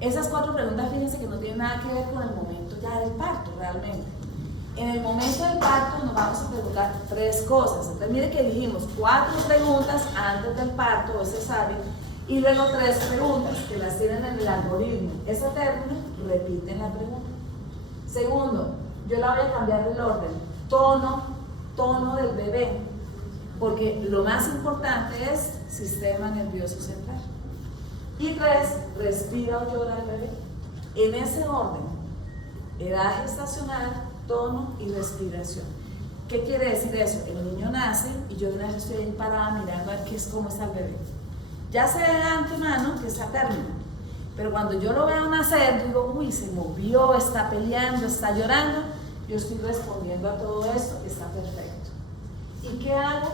Esas 4 preguntas, fíjense que no tienen nada que ver con el momento ya del parto, realmente. En el momento del parto nos vamos a preguntar 3 cosas. Entonces, mire que dijimos 4 preguntas antes del parto o cesárea y luego 3 preguntas que las tienen en el algoritmo. Ese término, repiten la pregunta. Segundo, yo la voy a cambiar el orden. Tono del bebé, porque lo más importante es sistema nervioso central. Y 3, respira o llora el bebé. En ese orden, edad gestacional, tono y respiración. ¿Qué quiere decir eso? El niño nace y yo de una vez estoy ahí parada mirando a ver cómo está el bebé. Ya sé de antemano que está a término, pero cuando yo lo veo nacer, digo, uy, se movió, está peleando, está llorando, yo estoy respondiendo a todo esto, está perfecto. ¿Y qué hago?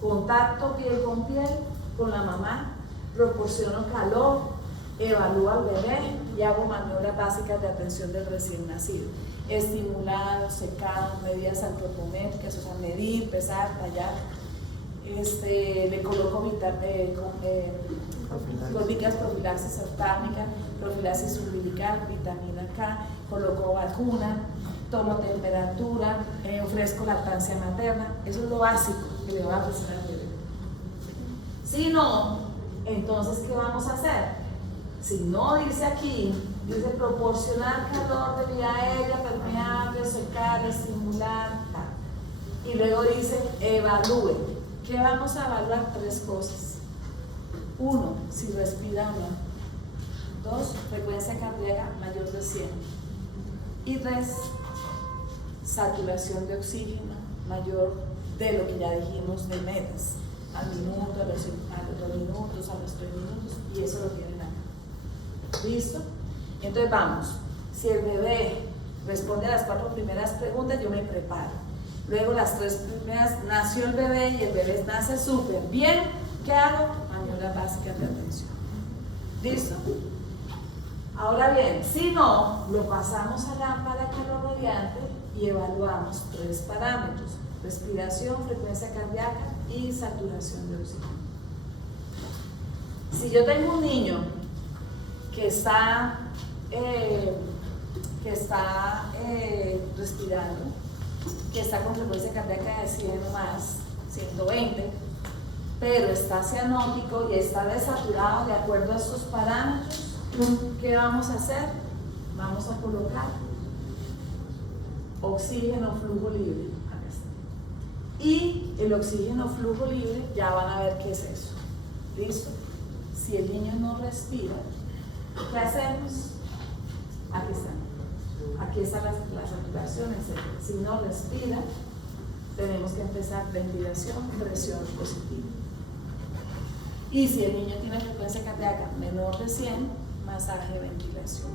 Contacto piel con piel con la mamá, proporciono calor, evalúo al bebé y hago maniobras básicas de atención del recién nacido. Estimulado, secado, medidas antropométricas, o sea, medir, pesar, tallar. Le coloco goticas profilaxis oftálmica, profilaxis umbilical, vitamina K, coloco vacuna, tomo temperatura, ofrezco lactancia materna. Eso es lo básico que le va a ofrecer al bebé. Si no, entonces, ¿qué vamos a hacer? Si no dice aquí, dice proporcionar calor de vía aérea, permeable, secar, estimular, tal. Y luego dice evalúe. ¿Qué vamos a evaluar? 3 cosas. 1, si respira o no. 2, frecuencia cardíaca mayor de 100. Y 3, saturación de oxígeno mayor de lo que ya dijimos de metas. Al minuto, a los 2 minutos, a los 3 minutos, y eso lo tienen acá. ¿Listo? Entonces vamos. Si el bebé responde a las 4 primeras preguntas, yo me preparo. Luego las 3 primeras, nació el bebé y el bebé nace súper bien. ¿Qué hago? Maniobras básicas de atención. ¿Listo? Ahora bien, si no, lo pasamos a lámpara calor radiante y evaluamos 3 parámetros: respiración, frecuencia cardíaca y saturación de oxígeno. Si yo tengo un niño que está respirando, que está con frecuencia cardíaca de 100 o más, 120, pero está cianótico y está desaturado de acuerdo a estos parámetros, ¿qué vamos a hacer? Vamos a colocar oxígeno flujo libre. Acá está. Y el oxígeno flujo libre, ya van a ver qué es eso. ¿Listo? Si el niño no respira, ¿qué hacemos? Aquí está. Aquí está la saturación, etc. Si no respira, tenemos que empezar ventilación, presión positiva. Y si el niño tiene frecuencia cardíaca menor de 100, masaje, ventilación.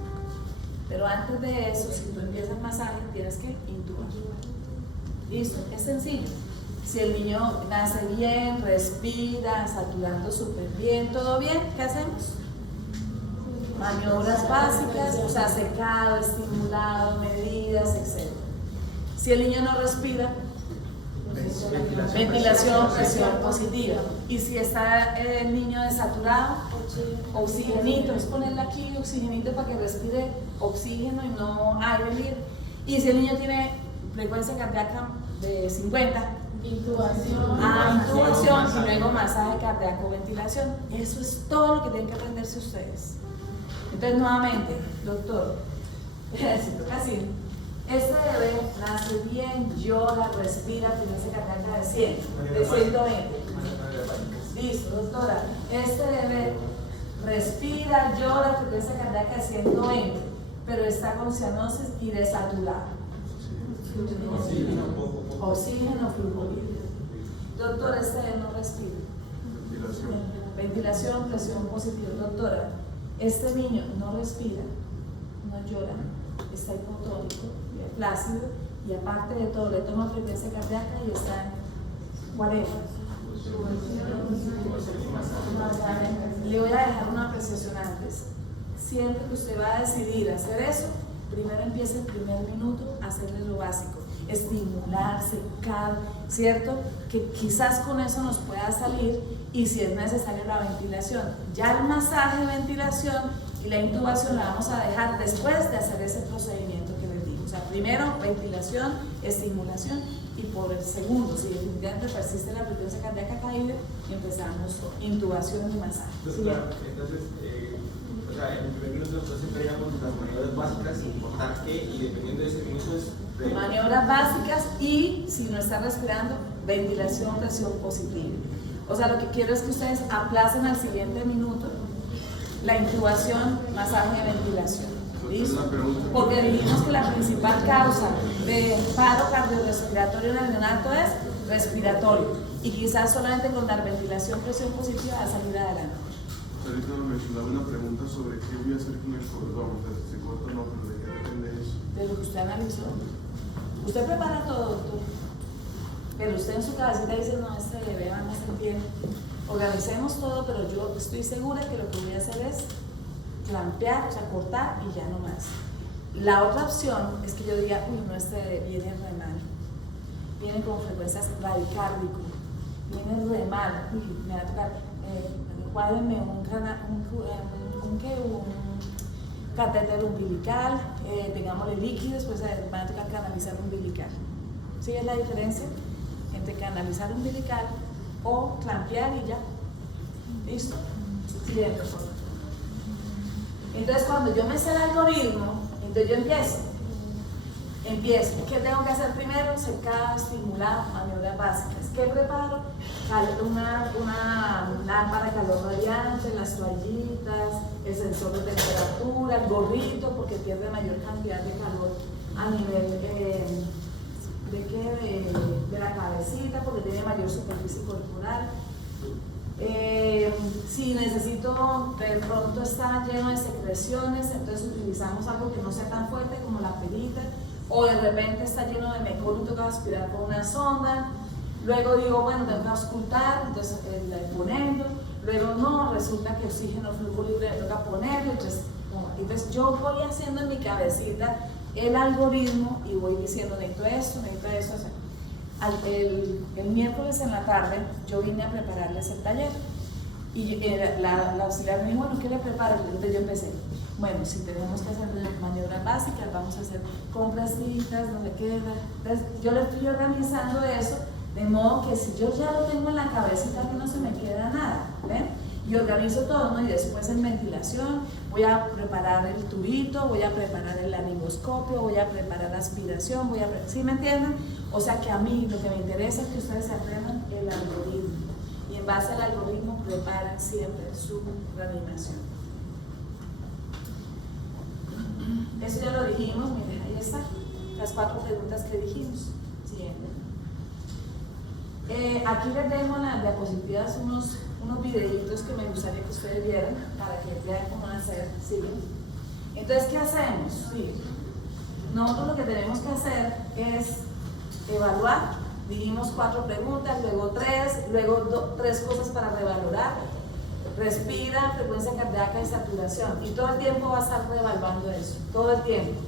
Pero antes de eso, si tú empiezas masaje, tienes que intubar. ¿Listo? Es sencillo. Si el niño nace bien, respira, saturando súper bien, todo bien, ¿qué hacemos? Maniobras básicas, o sea, secado, estimulado, medidas, etc. Si el niño no respira, ventilación, presión positiva. Y si está el niño desaturado, oxigenito, es ponerle aquí oxigenito para que respire oxígeno y no aire libre. Y si el niño tiene frecuencia cardíaca de 50, intubación y luego masaje cardíaco, ventilación. Eso es todo lo que tienen que aprenderse ustedes. Entonces, nuevamente, doctor, necesito casi. Este bebé nace bien, llora, respira, frecuencia cardíaca de 100, de 120. Listo, doctora. Este bebé respira, llora, frecuencia cardíaca de 120, pero está con cianosis y desaturado. Oxígeno, flujo libre. Doctora, este bebé no respira. Ventilación, presión positiva. Doctora, este niño no respira, no llora, está hipotónico, plácido, y aparte de todo, le toma frecuencia cardíaca y está en 40. Le voy a dejar una apreciación antes. Siempre que usted va a decidir hacer eso, primero empieza el primer minuto a hacerle lo básico, estimular, secar, ¿cierto? Que quizás con eso nos pueda salir, y si es necesario la ventilación. Ya el masaje, ventilación y la intubación la vamos a dejar después de hacer ese procedimiento que les digo. O sea, primero ventilación, estimulación, y por el segundo, si definitivamente persiste la frecuencia cardíaca caída, empezamos intubación y masaje. Doctora, entonces, o sea, en el primer minuto nosotros siempre llamamos las maniobras básicas, importar qué, y dependiendo de ese minuto es... Maniobras básicas, y si no está respirando, ventilación, presión positiva. O sea, lo que quiero es que ustedes aplacen al siguiente minuto la intubación, masaje, ventilación. ¿Listo? Porque dijimos que la principal causa de paro cardiorrespiratorio en el neonato es respiratorio, y quizás solamente con dar ventilación, presión positiva va a salir adelante. Ahorita me mencionaba una pregunta sobre qué voy a hacer con el cordón, o sea, si se corta o no, pero de qué depende eso. De lo que usted analizó. Usted prepara todo, doctor, pero usted en su cabecita dice, no, este bebé va a nacer bien. Organicemos todo, pero yo estoy segura que lo que voy a hacer es clampear, o sea, cortar y ya no más. La otra opción es que yo diga, uy, no, este bebé viene re mal, viene con frecuencias radicárdico, viene re mal, uy, me va a tocar, cuádrenme un catéter umbilical, tengámosle líquidos, pues van a tocar canalizar umbilical. ¿Sí es la diferencia entre canalizar umbilical o clampear y ya? ¿Listo? Siguiente, por favor. Entonces, cuando yo me sé el algoritmo, entonces yo empiezo. ¿Qué tengo que hacer primero? Secado, estimulado, maniobras básicas. ¿Qué preparo? Una lámpara de calor radiante, las toallitas, el sensor de temperatura, el gorrito, porque pierde mayor cantidad de calor a nivel de la cabecita, porque tiene mayor superficie corporal. Si necesito, de pronto está lleno de secreciones, entonces utilizamos algo que no sea tan fuerte como la perita, o de repente está lleno de mecol y toca aspirar con una sonda. Luego digo, bueno, tengo que auscultar, entonces la poniendo. Luego no, resulta que oxígeno, flujo libre, me toca ponerlo. Entonces yo voy haciendo en mi cabecita el algoritmo y voy diciendo, necesito esto, necesito eso. El miércoles en la tarde yo vine a prepararles el taller, y la auxiliar me dijo, bueno, ¿qué le preparo? Entonces yo empecé, bueno, si tenemos que hacer maniobras básicas, vamos a hacer compresitas, no sé qué. Entonces yo le estoy organizando eso, de modo que si yo ya lo tengo en la cabecita, que no se me queda nada, ¿ven? y organizo todo, ¿no? Y después en ventilación voy a preparar el tubito, voy a preparar el laringoscopio, voy a preparar aspiración, ¿sí me entienden? O sea que a mí lo que me interesa es que ustedes se aprendan el algoritmo y en base al algoritmo preparan siempre su reanimación. Eso ya lo dijimos, miren, ahí está, las 4 preguntas que dijimos. Siguiente. Aquí les dejo en las diapositivas unos videitos que me gustaría que ustedes vieran para que vean cómo hacer. ¿Siguen? Entonces, ¿qué hacemos? Sí. Nosotros lo que tenemos que hacer es evaluar. Dijimos 4 preguntas, luego 3, luego 3 cosas para revalorar. Respira, frecuencia cardíaca y saturación. Y todo el tiempo va a estar reevaluando eso. Todo el tiempo.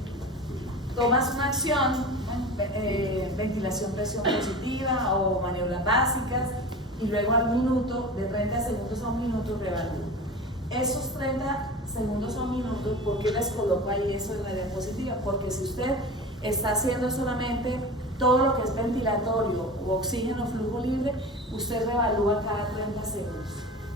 Tomas una acción, ventilación, presión positiva o maniobras básicas, y luego al minuto, de 30 segundos a un minuto, reevalúo. Esos 30 segundos a un minuto, ¿por qué les coloco ahí eso en la diapositiva? Porque si usted está haciendo solamente todo lo que es ventilatorio o oxígeno, flujo libre, usted reevalúa cada 30 segundos.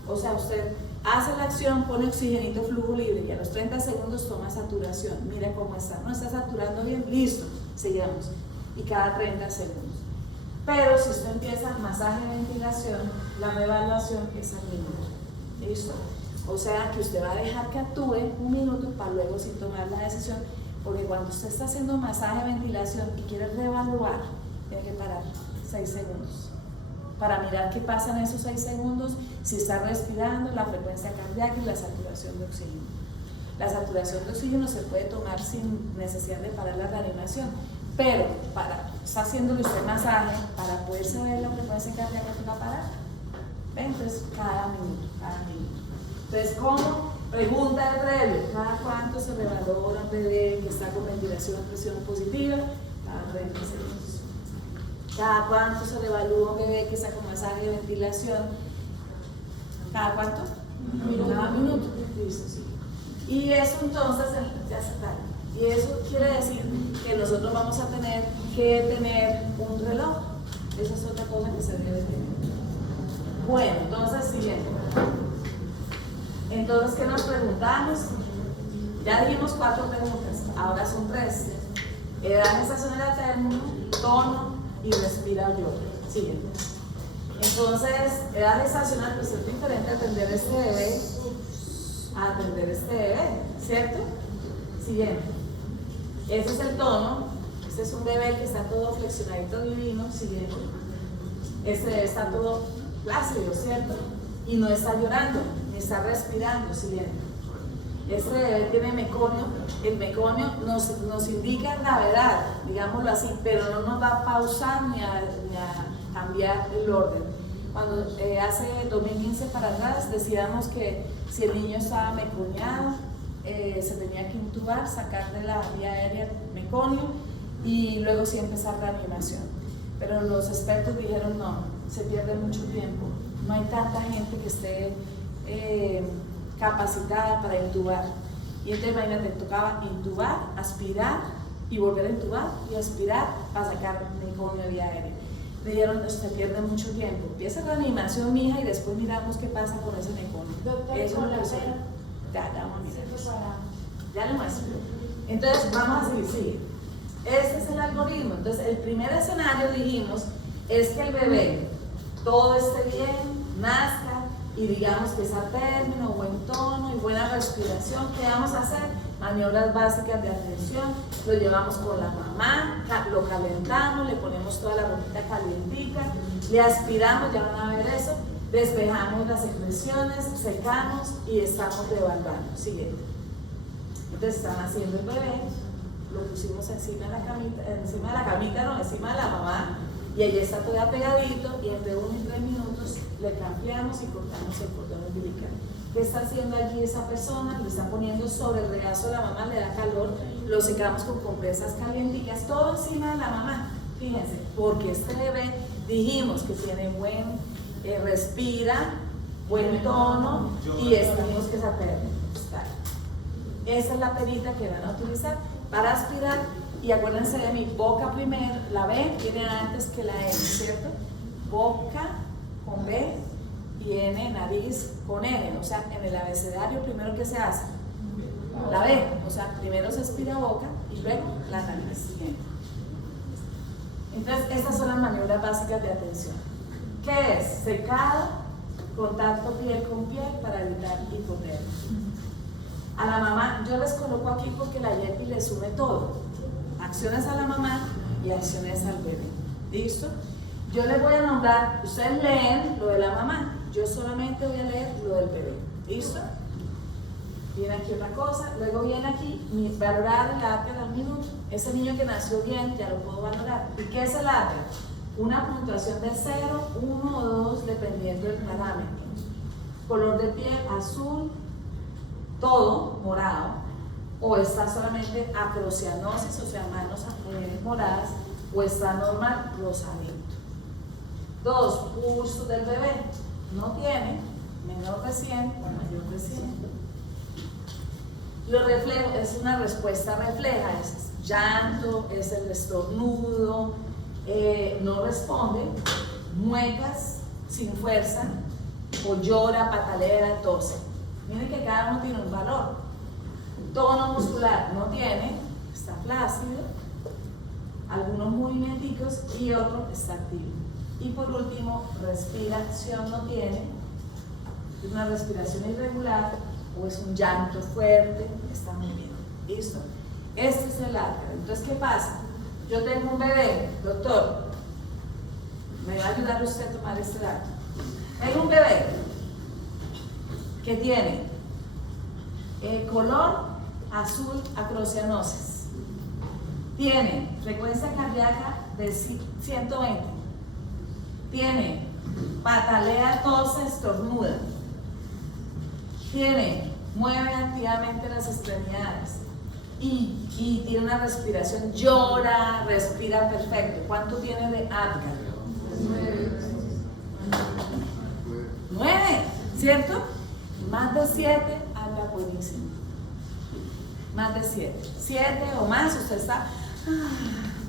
O sea, usted hace la acción, pone oxigenito, flujo libre, y a los 30 segundos toma saturación. Mira cómo está. ¿No está saturando bien? Listo, seguimos. Y cada 30 segundos. Pero si usted empieza masaje de ventilación, la reevaluación es al minuto. ¿Listo? O sea que usted va a dejar que actúe un minuto para luego sí tomar la decisión, porque cuando usted está haciendo masaje de ventilación y quiere reevaluar, tiene que parar 6 segundos. Para mirar qué pasa en esos 6 segundos, si está respirando, la frecuencia cardíaca y la saturación de oxígeno. La saturación de oxígeno se puede tomar sin necesidad de parar la reanimación, pero está haciéndole usted masaje, para poder saber la frecuencia cardíaca que va a parar. ¿Ven? Entonces, cada minuto. Entonces, ¿cómo? Pregunta de previo, ¿cada cuánto se revalora un bebé que está con ventilación, presión positiva? Cada 30 segundos. ¿Cada cuánto se revalúa un bebé que está con masaje de ventilación? ¿Cada cuánto? Cada minuto. Listo, sí. Y eso entonces, ya se está. Y eso quiere decir que nosotros vamos a tener que tener un reloj. Esa es otra cosa que se debe tener. Bueno, entonces, siguiente. Entonces, ¿qué nos preguntamos? Ya dijimos 4 preguntas, ahora son 3. Edad gestacional a término, tono y respira yo. Siguiente. Entonces, edad gestacional, pues es diferente atender este bebé a atender este bebé, ¿cierto? Siguiente. Ese es el tono. Este es un bebé que está todo flexionadito divino. Siguiente. Este bebé está todo plácido, ¿cierto? Y no está llorando, ni está respirando. Siguiente. Este bebé tiene meconio. El meconio nos indica gravedad, digámoslo así, pero no nos va a pausar ni a cambiar el orden. Cuando hace 2015 para atrás decíamos que si el niño estaba meconiado, se tenía que intubar, sacar de la vía aérea el meconio y luego sí empezar reanimación. Pero los expertos dijeron no, se pierde mucho tiempo, no hay tanta gente que esté capacitada para intubar. Y entonces imagínate, tocaba intubar, aspirar y volver a intubar y aspirar para sacar meconio de vía aérea. Dijeron, se pierde mucho tiempo. Empieza la reanimación, mija, y después miramos qué pasa con ese meconio. Eso es lo que ya vamos a mirar. Ya le muestro. Entonces, vamos a seguir. Este es el algoritmo. Entonces, el primer escenario, dijimos, es que el bebé todo esté bien, nazca, y digamos que es a término, buen tono y buena respiración. ¿Qué vamos a hacer? Maniobras básicas de atención, lo llevamos con la mamá, lo calentamos, le ponemos toda la ropita calientica, le aspiramos, ya van a ver eso, despejamos las secreciones, secamos y estamos reevaluando. Siguiente. Entonces están haciendo el bebé, lo pusimos encima de la mamá, y allí está todo pegadito, y entre 1 y 3 minutos le cambiamos y cortamos el cordón umbilical. ¿Qué está haciendo allí esa persona? Le está poniendo sobre el regazo de la mamá, le da calor, lo secamos con compresas calienticas, todo encima de la mamá. Fíjense, porque este bebé dijimos que tiene buen, respira, buen tono y dijimos que es a término. Esa es la perita que van a utilizar para aspirar. Y acuérdense de mi boca primero, la B viene antes que la N, ¿cierto? Boca con B y N en nariz con N, o sea, en el abecedario primero que se hace, la B, o sea, primero se expira boca y luego la nariz. Bien. Entonces, estas son las maniobras básicas de atención. ¿Qué es? Secado, contacto piel con piel para evitar hipotermia. A la mamá, yo les coloco aquí porque la YEPI les une todo. Acciones a la mamá y acciones al bebé. ¿Listo? Yo les voy a nombrar, ustedes leen lo de la mamá, yo solamente voy a leer lo del bebé. ¿Listo? Viene aquí otra cosa, luego viene aquí valorar el APGAR al minuto. Ese niño que nació bien ya lo puedo valorar. ¿Y qué es el APGAR? Una puntuación de 0, 1 o 2 dependiendo del parámetro. Color de piel azul, todo morado, o está solamente acrocianosis, o sea, manos moradas, o está normal, rosadito. 2, pulso del bebé, no tiene, menor de 100 o mayor de 100. Los reflejos, es una respuesta refleja, es llanto, es el estornudo, no responde, muecas sin fuerza, o llora, patalea, tose. Miren que cada uno tiene un valor. Tono muscular no tiene, está flácido, algunos movimientos y otro está activo. Y por último, respiración no tiene, es una respiración irregular o es un llanto fuerte, está muy bien. ¿Listo? Este es el APGAR. Entonces, ¿qué pasa? Yo tengo un bebé, doctor, me va a ayudar usted a tomar este dato. Tengo un bebé que tiene color azul acrocianosis, tiene frecuencia cardíaca de 120, tiene patalea, tose, estornuda, mueve activamente las extremidades y tiene una respiración, llora, respira perfecto. ¿Cuánto tiene de APGAR? 9, ¿cierto? Más de 7, APGAR buenísimo. Más de 7 o más, usted está.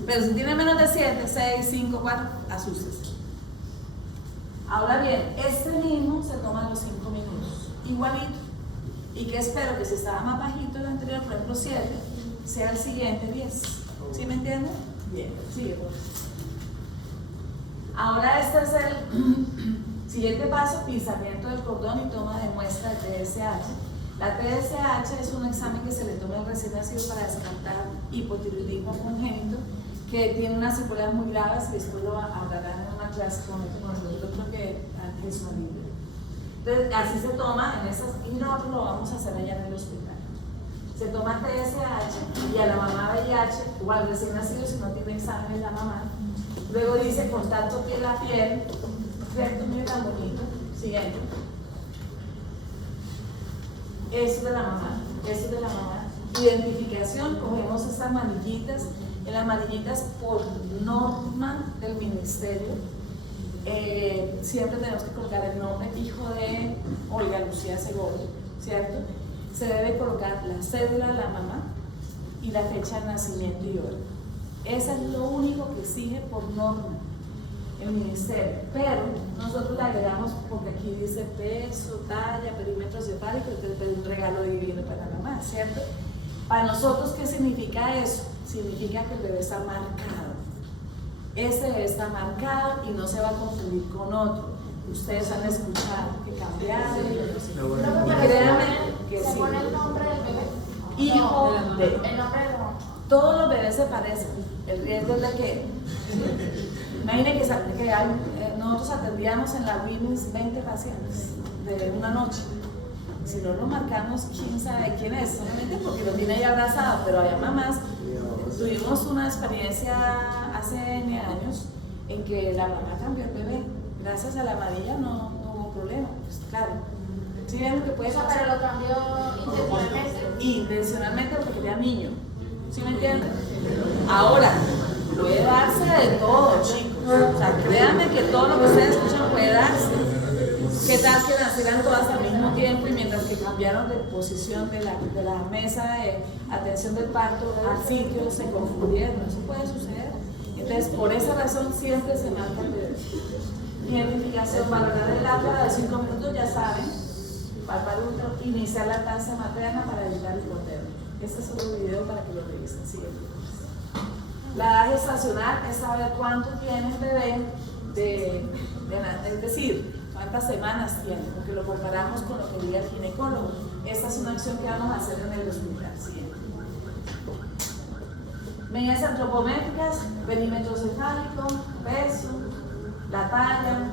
Pero si tiene menos de 7, 6, 5, 4, asústese. Ahora bien, este mismo se toma a los 5 minutos, igualito. ¿Y qué espero? Que si estaba más bajito el anterior, por ejemplo 7, sea el siguiente 10. ¿Sí me entienden? Bien, sigue por favor. Ahora este es el siguiente paso, pisamiento del cordón y toma de muestra de TSH. La TSH es un examen que se le toma al recién nacido para descartar hipotiroidismo congénito, que tiene unas secuelas muy graves y después lo hablarán en una clase con el doctor que Jesús Libre. Entonces, así se toma en esas, y nosotros lo vamos a hacer allá en el hospital. Se toma TSH y a la mamá VIH, o al recién nacido si no tiene examen la mamá. Luego dice contacto piel a piel, ¿cierto? Mira tan bonito. Siguiente. Eso de la mamá, eso de la mamá. Identificación, cogemos estas manillitas. En las manillitas, por norma del ministerio, siempre tenemos que colocar el nombre hijo de Olga Lucía Segovia, ¿cierto? Se debe colocar la cédula de la mamá y la fecha de nacimiento y hora. Eso es lo único que exige por norma el ministerio, pero nosotros le agregamos, porque aquí dice peso, talla, perímetro cefálico, entonces es un regalo divino para la mamá, ¿cierto? Para nosotros, ¿qué significa eso? Significa que el bebé está marcado. Ese bebé está marcado y no se va a confundir con otro. Ustedes han escuchado que cambiaron. Y créanme que sí. ¿Se pone el nombre del bebé? Hijo de. El nombre del mamá. Todos los bebés se parecen. El riesgo es de que. Imaginen que nosotros atendíamos en la WIMIS 20 pacientes de una noche. Si no lo marcamos, quién sabe quién es, solamente porque lo tiene ahí abrazado, pero había mamás. Tuvimos una experiencia hace N años en que la mamá cambió el bebé. Gracias a la amarilla no hubo problema. Pues claro. ¿Sí ven lo que puede pasar? Pero lo cambió intencionalmente. Intencionalmente porque quería niño. ¿Sí me entienden? Ahora, puede darse de todo, chicos. O sea, créanme que todo lo que ustedes escuchan puede darse. ¿Qué tal que nacieran todas al mismo tiempo y mientras que cambiaron de posición de la mesa de atención del parto al sitio se confundieron? Eso puede suceder. Entonces, por esa razón siempre se marca el bebé. Identificación, valorar el acta de 5 minutos, ya saben. Palpar útero, iniciar la lactancia materna para evitar el goteo. Este es otro video para que lo revisen. Siguiente. La edad gestacional es saber cuánto tiene el bebé, es decir, cuántas semanas tiene, porque lo comparamos con lo que diga el ginecólogo. Esta es una acción que vamos a hacer en el hospital. Siguiente. Medidas antropométricas, perímetro cefálico, peso, la talla,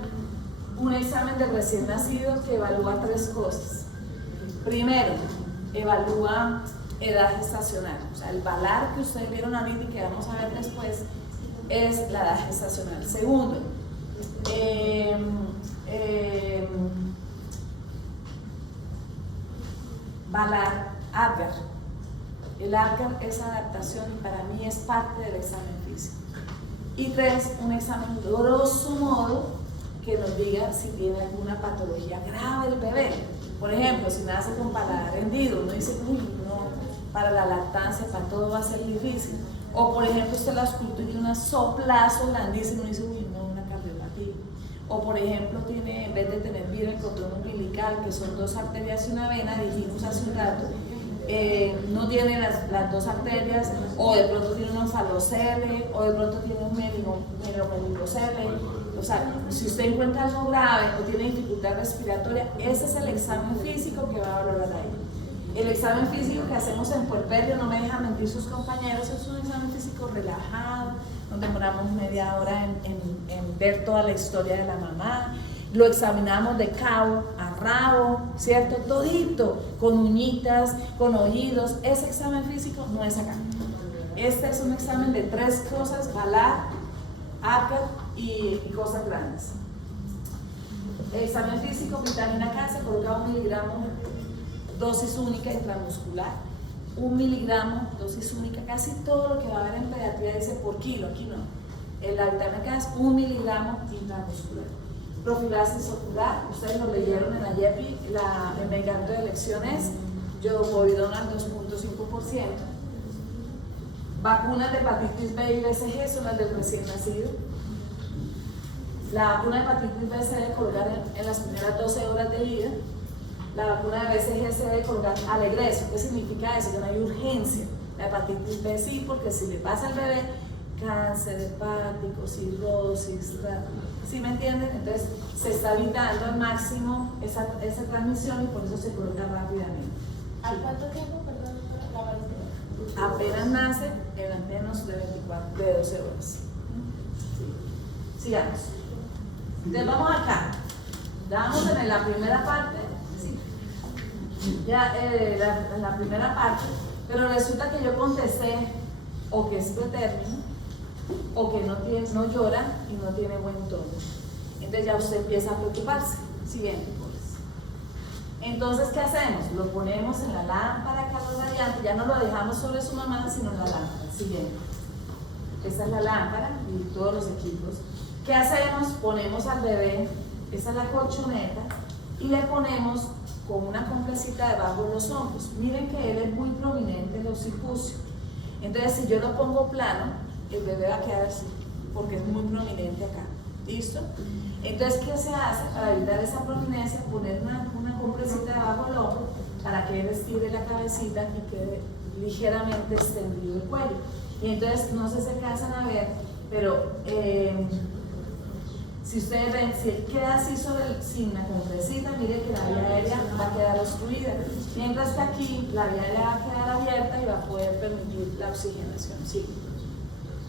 un examen de recién nacido que evalúa 3 cosas. Primero, evalúa edad gestacional, o sea, el VALAR que ustedes vieron ahorita y que vamos a ver después es la edad gestacional. Segundo, VALAR ADGAR. El ADGAR es adaptación y para mí es parte del examen físico. Y 3, un examen grosso modo que nos diga si tiene alguna patología grave el bebé. Por ejemplo, si nace con paladar hendido, uno dice, uy, no, para la lactancia, para todo va a ser difícil. O por ejemplo, usted la auscultó y tiene una soplazo grandísima, uno dice, uy, no, una cardiopatía. O por ejemplo, tiene, en vez de tener bien el cordón umbilical, que son 2 arterias y una vena, dijimos hace un rato, no tiene las 2 arterias, o de pronto tiene un onfalocele, o de pronto tiene un meninocele. O sea, si usted encuentra algo grave o tiene dificultad respiratoria, ese es el examen físico que va a valorar ahí. El examen físico que hacemos en puerperio, no me dejan mentir sus compañeros, es un examen físico relajado, nos demoramos media hora en ver toda la historia de la mamá. Lo examinamos de cabo a rabo, ¿cierto? Todito, con uñitas, con oídos. Ese examen físico no es acá. Este es un examen de 3 cosas, VALAR, ADGAR y cosas grandes. El examen físico, vitamina K, se coloca 1 miligramo, dosis única intramuscular. 1 miligramo, dosis única. Casi todo lo que va a haber en pediatría dice por kilo, aquí no. La vitamina K es 1 miligramo intramuscular. Profilaxis ocular, ustedes lo leyeron en la YEPI, el medicamento de elección es yodopovidona al 2.5%. Vacunas de hepatitis B y BCG son las del recién nacido. La vacuna de hepatitis B se debe colocar en las primeras 12 horas de vida. La vacuna de BCG se debe colocar al egreso. ¿Qué significa eso? Que no hay urgencia. La hepatitis B sí, porque si le pasa al bebé cáncer hepático, cirrosis, ¿sí me entienden? Entonces se está evitando al máximo esa transmisión y por eso se coloca rápidamente. ¿A cuánto tiempo, perdón, la varicela? Apenas nace en menos de 12 horas. Sí. Sigamos. Entonces vamos acá. Damos en la primera parte, sí. Ya en la primera parte, pero resulta que yo contesté o que es pretérmino o que no llora y no tiene buen tono. Entonces ya usted empieza a preocuparse. Siguiente, pues. Entonces, ¿qué hacemos? Lo ponemos en la lámpara calor radiante, ya no lo dejamos sobre su mamá, sino en la lámpara. Siguiente. Esta es la lámpara y todos los equipos. ¿Qué hacemos? Ponemos al bebé, esta es la colchoneta, y le ponemos con una compresita debajo de los hombros. Miren que él es muy prominente el occipucio. Entonces, si yo lo pongo plano, el bebé va a quedar así, porque es muy prominente acá. ¿Listo? Entonces, ¿qué se hace para evitar esa prominencia? Poner una compresita debajo del hombro para que él estire la cabecita y quede ligeramente extendido el cuello. Y entonces, no sé si se alcanzan a ver, pero si ustedes ven, si él queda así sin la compresita, miren que la vía aérea va a quedar obstruida. Mientras que aquí, la vía aérea va a quedar abierta y va a poder permitir la oxigenación. ¿Sí?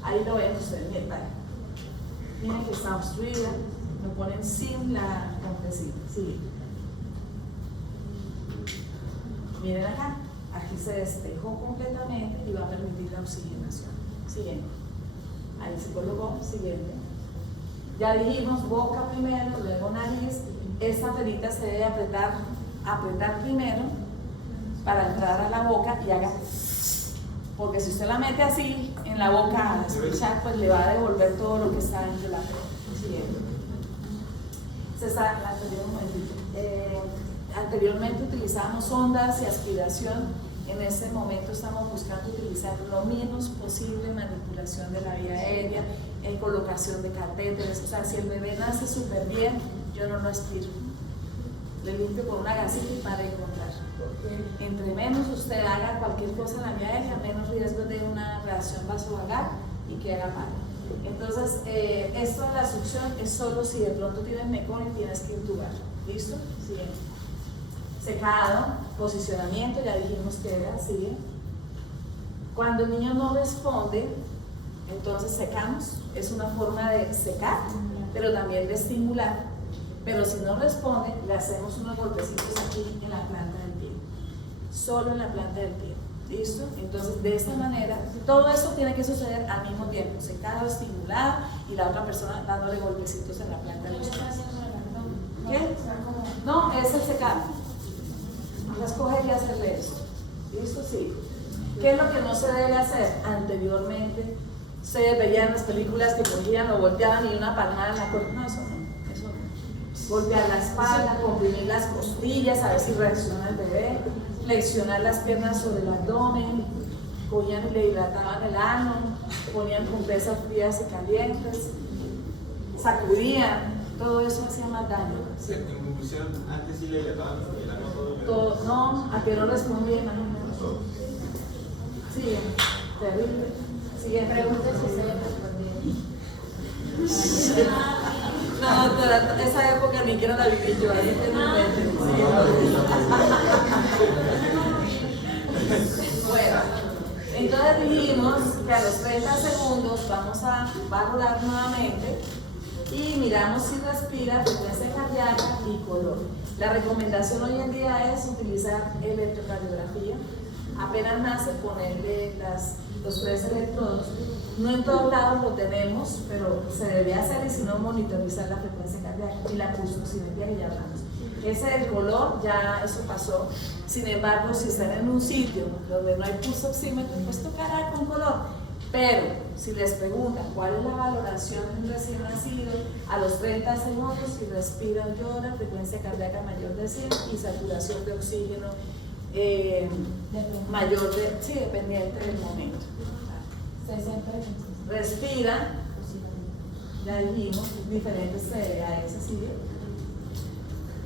Ahí lo ven ustedes, miren que está obstruida, lo ponen sin la compresita. ¿Sí? Miren acá, aquí se despejó completamente y va a permitir la oxigenación. Siguiente. Ahí se colocó, siguiente. Ya dijimos boca primero, luego nariz. Esta perita se debe apretar primero para entrar a la boca y haga, porque si usted la mete así en la boca a escuchar, pues le va a devolver todo lo que está dentro de la perita. Siguiente. Anteriormente utilizábamos ondas y aspiración En ese momento estamos buscando utilizar lo menos posible manipulación de la vía aérea, colocación de catéteres. O sea, si el bebé nace súper bien, yo no lo aspiro. Le limpio con una gasita y para de contar. Entre menos usted haga cualquier cosa en la vía aérea, menos riesgo de una reacción vasovagal y que haga mal. Entonces, esto de la succión es solo si de pronto tienes mecón y tienes que intubar. ¿Listo? Siguiente. Secado, posicionamiento, ya dijimos que era, sigue. Cuando el niño no responde, entonces secamos, es una forma de secar, pero también de estimular. Pero si no responde, le hacemos unos golpecitos aquí en la planta del pie, solo en la planta del pie. ¿Listo? Entonces, de esta manera, todo eso tiene que suceder al mismo tiempo, secado, estimulado y la otra persona dándole golpecitos en la planta del pie. ¿Qué? No, es el secado. Vas a coger y hacerle esto. ¿Listo? Sí. ¿Qué es lo que no se debe hacer? Anteriormente, se veían en las películas que cogían o volteaban y una palmada en la cuerda. No, eso no. Eso no. Golpear la espalda, comprimir las costillas, a ver si reacciona el bebé, flexionar las piernas sobre el abdomen, cogían y le hidrataban el ano, ponían compresas frías y calientes, sacudían, todo eso hacía más daño. Sí. En conclusión, antes sí le hidrataban el ano todo. No, a que no respondía, imagínate. Sí, terrible. Siguiente pregunta, si ustedes respondieron. No, doctora, esa época ni siquiera la viví yo, ahí tengo un mente. Bueno, entonces dijimos que a los 30 segundos vamos a valorar nuevamente y miramos si respira, frecuencia cardíaca y color. La recomendación hoy en día es utilizar electrocardiografía. Apenas nace, ponerle los 3 electrodos. No en todos lados lo tenemos, pero se debe hacer y si no, monitorizar la frecuencia cardíaca y la pulsoximetría que ya hablamos. Ese del color, ya eso pasó. Sin embargo, si están en un sitio donde no hay pulsoxímetro, pues tocará con color. Pero si les preguntan cuál es la valoración de un recién nacido, a los 30 segundos, si respira o llora, frecuencia cardíaca mayor de 100 y saturación de oxígeno mayor de, sí, dependiente del momento. Respira, ya dijimos, diferentes AS, sigue.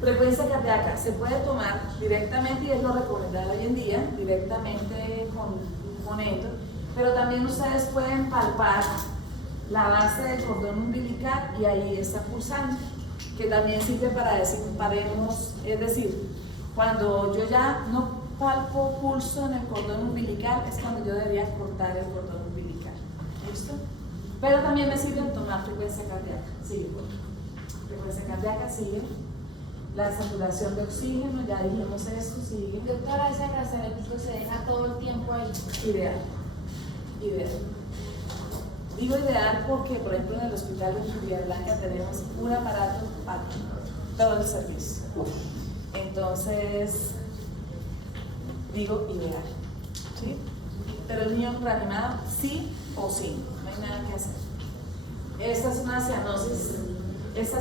Frecuencia cardíaca se puede tomar directamente y es lo recomendado hoy en día, directamente con esto, pero también ustedes pueden palpar la base del cordón umbilical y ahí está pulsando, que también sirve para decir paremos, es decir, cuando yo ya no palpo pulso en el cordón umbilical es cuando yo debería cortar el cordón umbilical. ¿Listo? Pero también me sirve tomar frecuencia cardíaca. Sigue, frecuencia cardíaca, sigue. La saturación de oxígeno, ya dijimos esto, sigue. Doctora, ese brazaletico se deja todo el tiempo ahí. Ideal. Digo ideal porque, por ejemplo, en el hospital de Florida Blanca tenemos un aparato para todo el servicio. Entonces, digo ideal. ¿Sí? Pero el niño reanimado, sí o sí, no hay nada que hacer. Esta es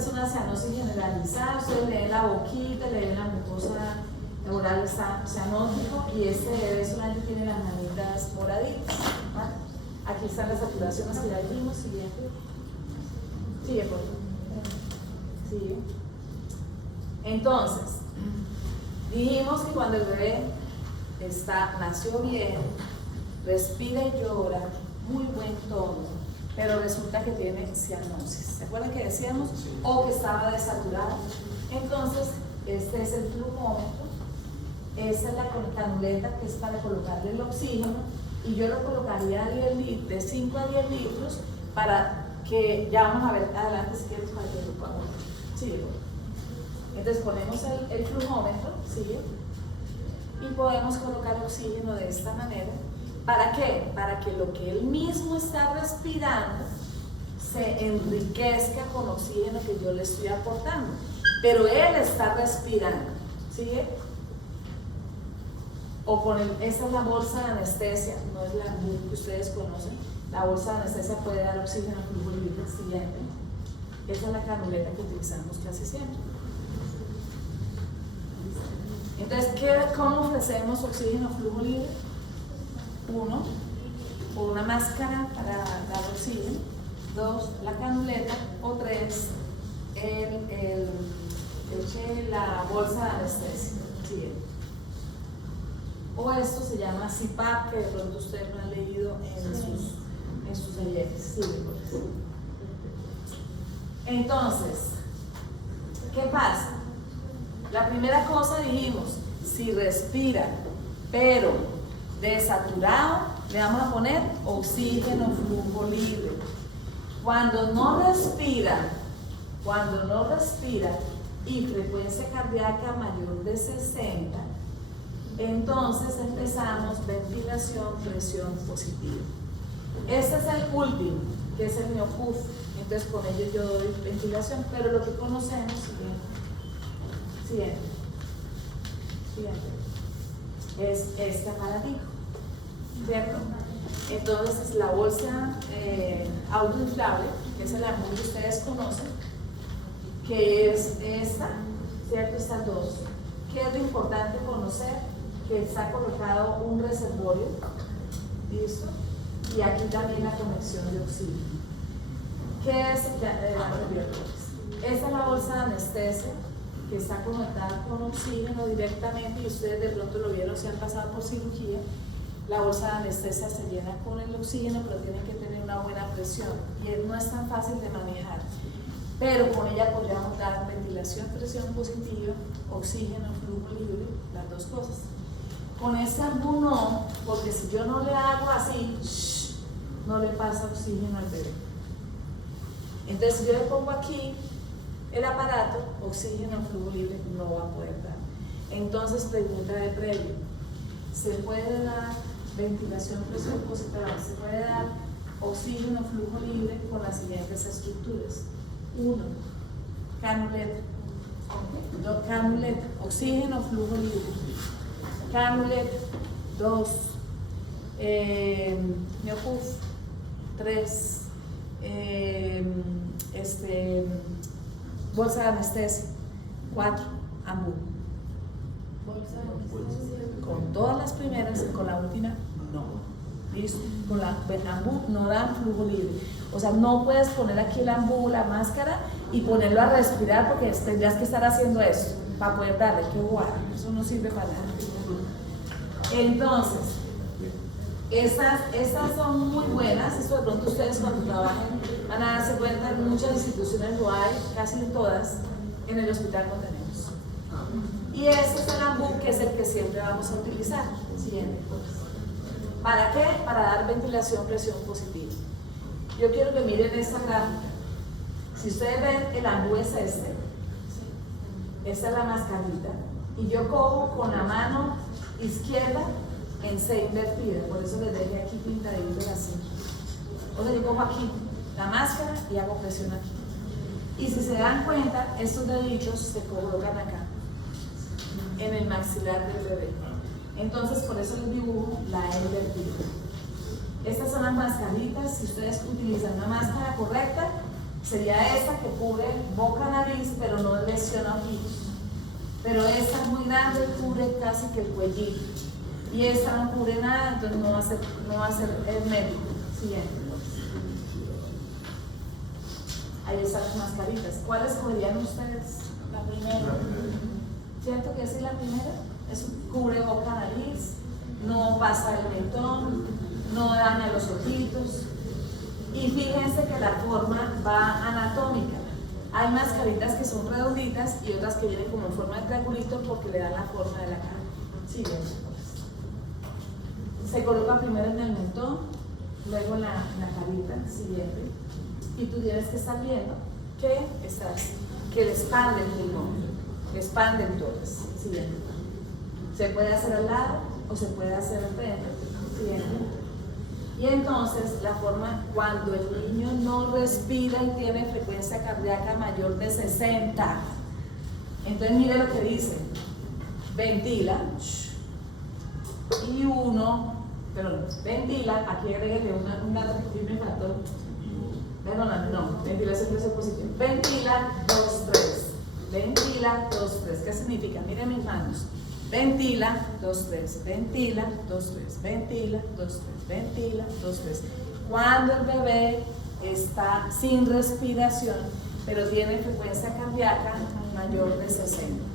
una cianosis generalizada, ustedes le den la boquita, le den la mucosa oral cianótico y este bebé solamente tiene las manitas moraditas. ¿Vale? Aquí están las saturaciones que ya dijimos, siguiente. Sigue, por favor. Sigue. Entonces, dijimos que cuando el bebé nació bien, respira y llora, muy buen tono, pero resulta que tiene cianosis. ¿Se acuerdan que decíamos? O que estaba desaturado. Entonces, este es el flujómetro, esta es la canuleta que es para colocarle el oxígeno, y yo lo colocaría de 5 a 10 litros para que, ya vamos a ver adelante si quieres para que lo podamos. Sí, entonces ponemos el flujómetro, ¿sí? Y podemos colocar oxígeno de esta manera. ¿Para qué? Para que lo que él mismo está respirando se enriquezca con oxígeno que yo le estoy aportando. Pero él está respirando, ¿sí? O con esa es la bolsa de anestesia, no es la que ustedes conocen. La bolsa de anestesia puede dar oxígeno al flujo líquido siguiente. Esa es la canuleta que utilizamos casi siempre. Entonces, ¿cómo ofrecemos oxígeno flujo libre? 1, por una máscara para dar oxígeno. 2, la canuleta. O 3, la bolsa de anestesia. ¿Sí? O esto se llama CPAP, que de pronto ustedes lo han leído en sus talleres. Sí, entonces, ¿qué pasa? La primera cosa dijimos, si respira, pero desaturado, le vamos a poner oxígeno flujo libre. Cuando no respira y frecuencia cardíaca mayor de 60, entonces empezamos ventilación, presión positiva. Este es el último, que es el NeoPUF. Entonces con ello yo doy ventilación, pero lo que conocemos, siguiente, es este aparatico, ¿cierto? Entonces es la bolsa autoinflable, que es el ambú que ustedes conocen, que es esta, ¿cierto? Estas dos. ¿Qué es lo importante conocer? Que está colocado un reservorio, ¿listo? Y aquí también la conexión de oxígeno. ¿Qué es esta es la bolsa de anestesia que está conectada con oxígeno directamente, y ustedes de pronto lo vieron si han pasado por cirugía. La bolsa de anestesia se llena con el oxígeno, pero tiene que tener una buena presión y no es tan fácil de manejar, pero con ella podríamos dar ventilación, presión positiva, oxígeno, flujo libre, las dos cosas. Con ese ambú no, porque si yo no le hago así, no le pasa oxígeno al bebé. Entonces, si yo le pongo aquí el aparato, oxígeno, flujo libre, no va a poder dar. Entonces, pregunta de previo: ¿se puede dar ventilación, presión positiva? ¿Se puede dar oxígeno, flujo libre con las siguientes estructuras? 1, canuleta. 2, canuleta, oxígeno, flujo libre. Canuleta. 2, NeoPUF. 3, bolsa de anestesia. 4, ambú. Con todas las primeras, con la última no. ¿Listo? Con la ambú no dan flujo libre. O sea, no puedes poner aquí el ambú, la máscara, y ponerlo a respirar, porque tendrías que estar haciendo eso para poder darle. ¡Qué guay! Eso no sirve para nada. Entonces, estas son muy buenas. Esto de pronto ustedes cuando trabajen van a darse cuenta, en muchas instituciones lo hay, casi en todas. En el hospital lo tenemos. Y este es el ambú, que es el que siempre vamos a utilizar. Siguiente. ¿Para qué? Para dar ventilación, presión positiva. Yo quiero que miren esta gráfica. Si ustedes ven, el ambú es este. Esta es la mascarita. Y yo cojo con la mano izquierda en C invertida. Por eso les dejé aquí pintaditos así. O sea, yo cojo aquí la máscara y hago presión aquí. Y si se dan cuenta, estos deditos se colocan acá, en el maxilar del bebé. Entonces, por eso les dibujo la E invertida. Estas son las mascaritas. Si ustedes utilizan una máscara correcta, sería esta que cubre boca, nariz, pero no lesiona ojitos. Pero esta es muy grande, cubre casi que el cuellito. Y esta no cubre nada, entonces no va a ser hermético. Siguiente. Ahí están las mascaritas. ¿Cuáles escogerían ustedes? La primera. ¿Cierto que esa es la primera? Eso cubre boca, nariz, no pasa el mentón, no daña los ojitos. Y fíjense que la forma va anatómica. Hay mascaritas que son redonditas y otras que vienen como en forma de triangulito porque le dan la forma de la cara. Siguiente. Se coloca primero en el mentón, luego en la carita. Siguiente. Y tú tienes que estar viendo que le expande el pulmón, le expande el tórax. Siguiente. Se puede hacer al lado o se puede hacer al frente. Siguiente. Y entonces la forma, cuando el niño no respira y tiene frecuencia cardíaca mayor de 60, entonces mire lo que dice: ventila, y ventila, aquí agréguele una que me faltó. No, ventilación presión positiva. Ventila 2, 3. Ventila 2, 3. ¿Qué significa? Miren mis manos. Ventila, 2, 3, ventila, 2, 3, ventila, 2, 3, ventila, 2, 3. Cuando el bebé está sin respiración, pero tiene frecuencia cardíaca mayor de 60.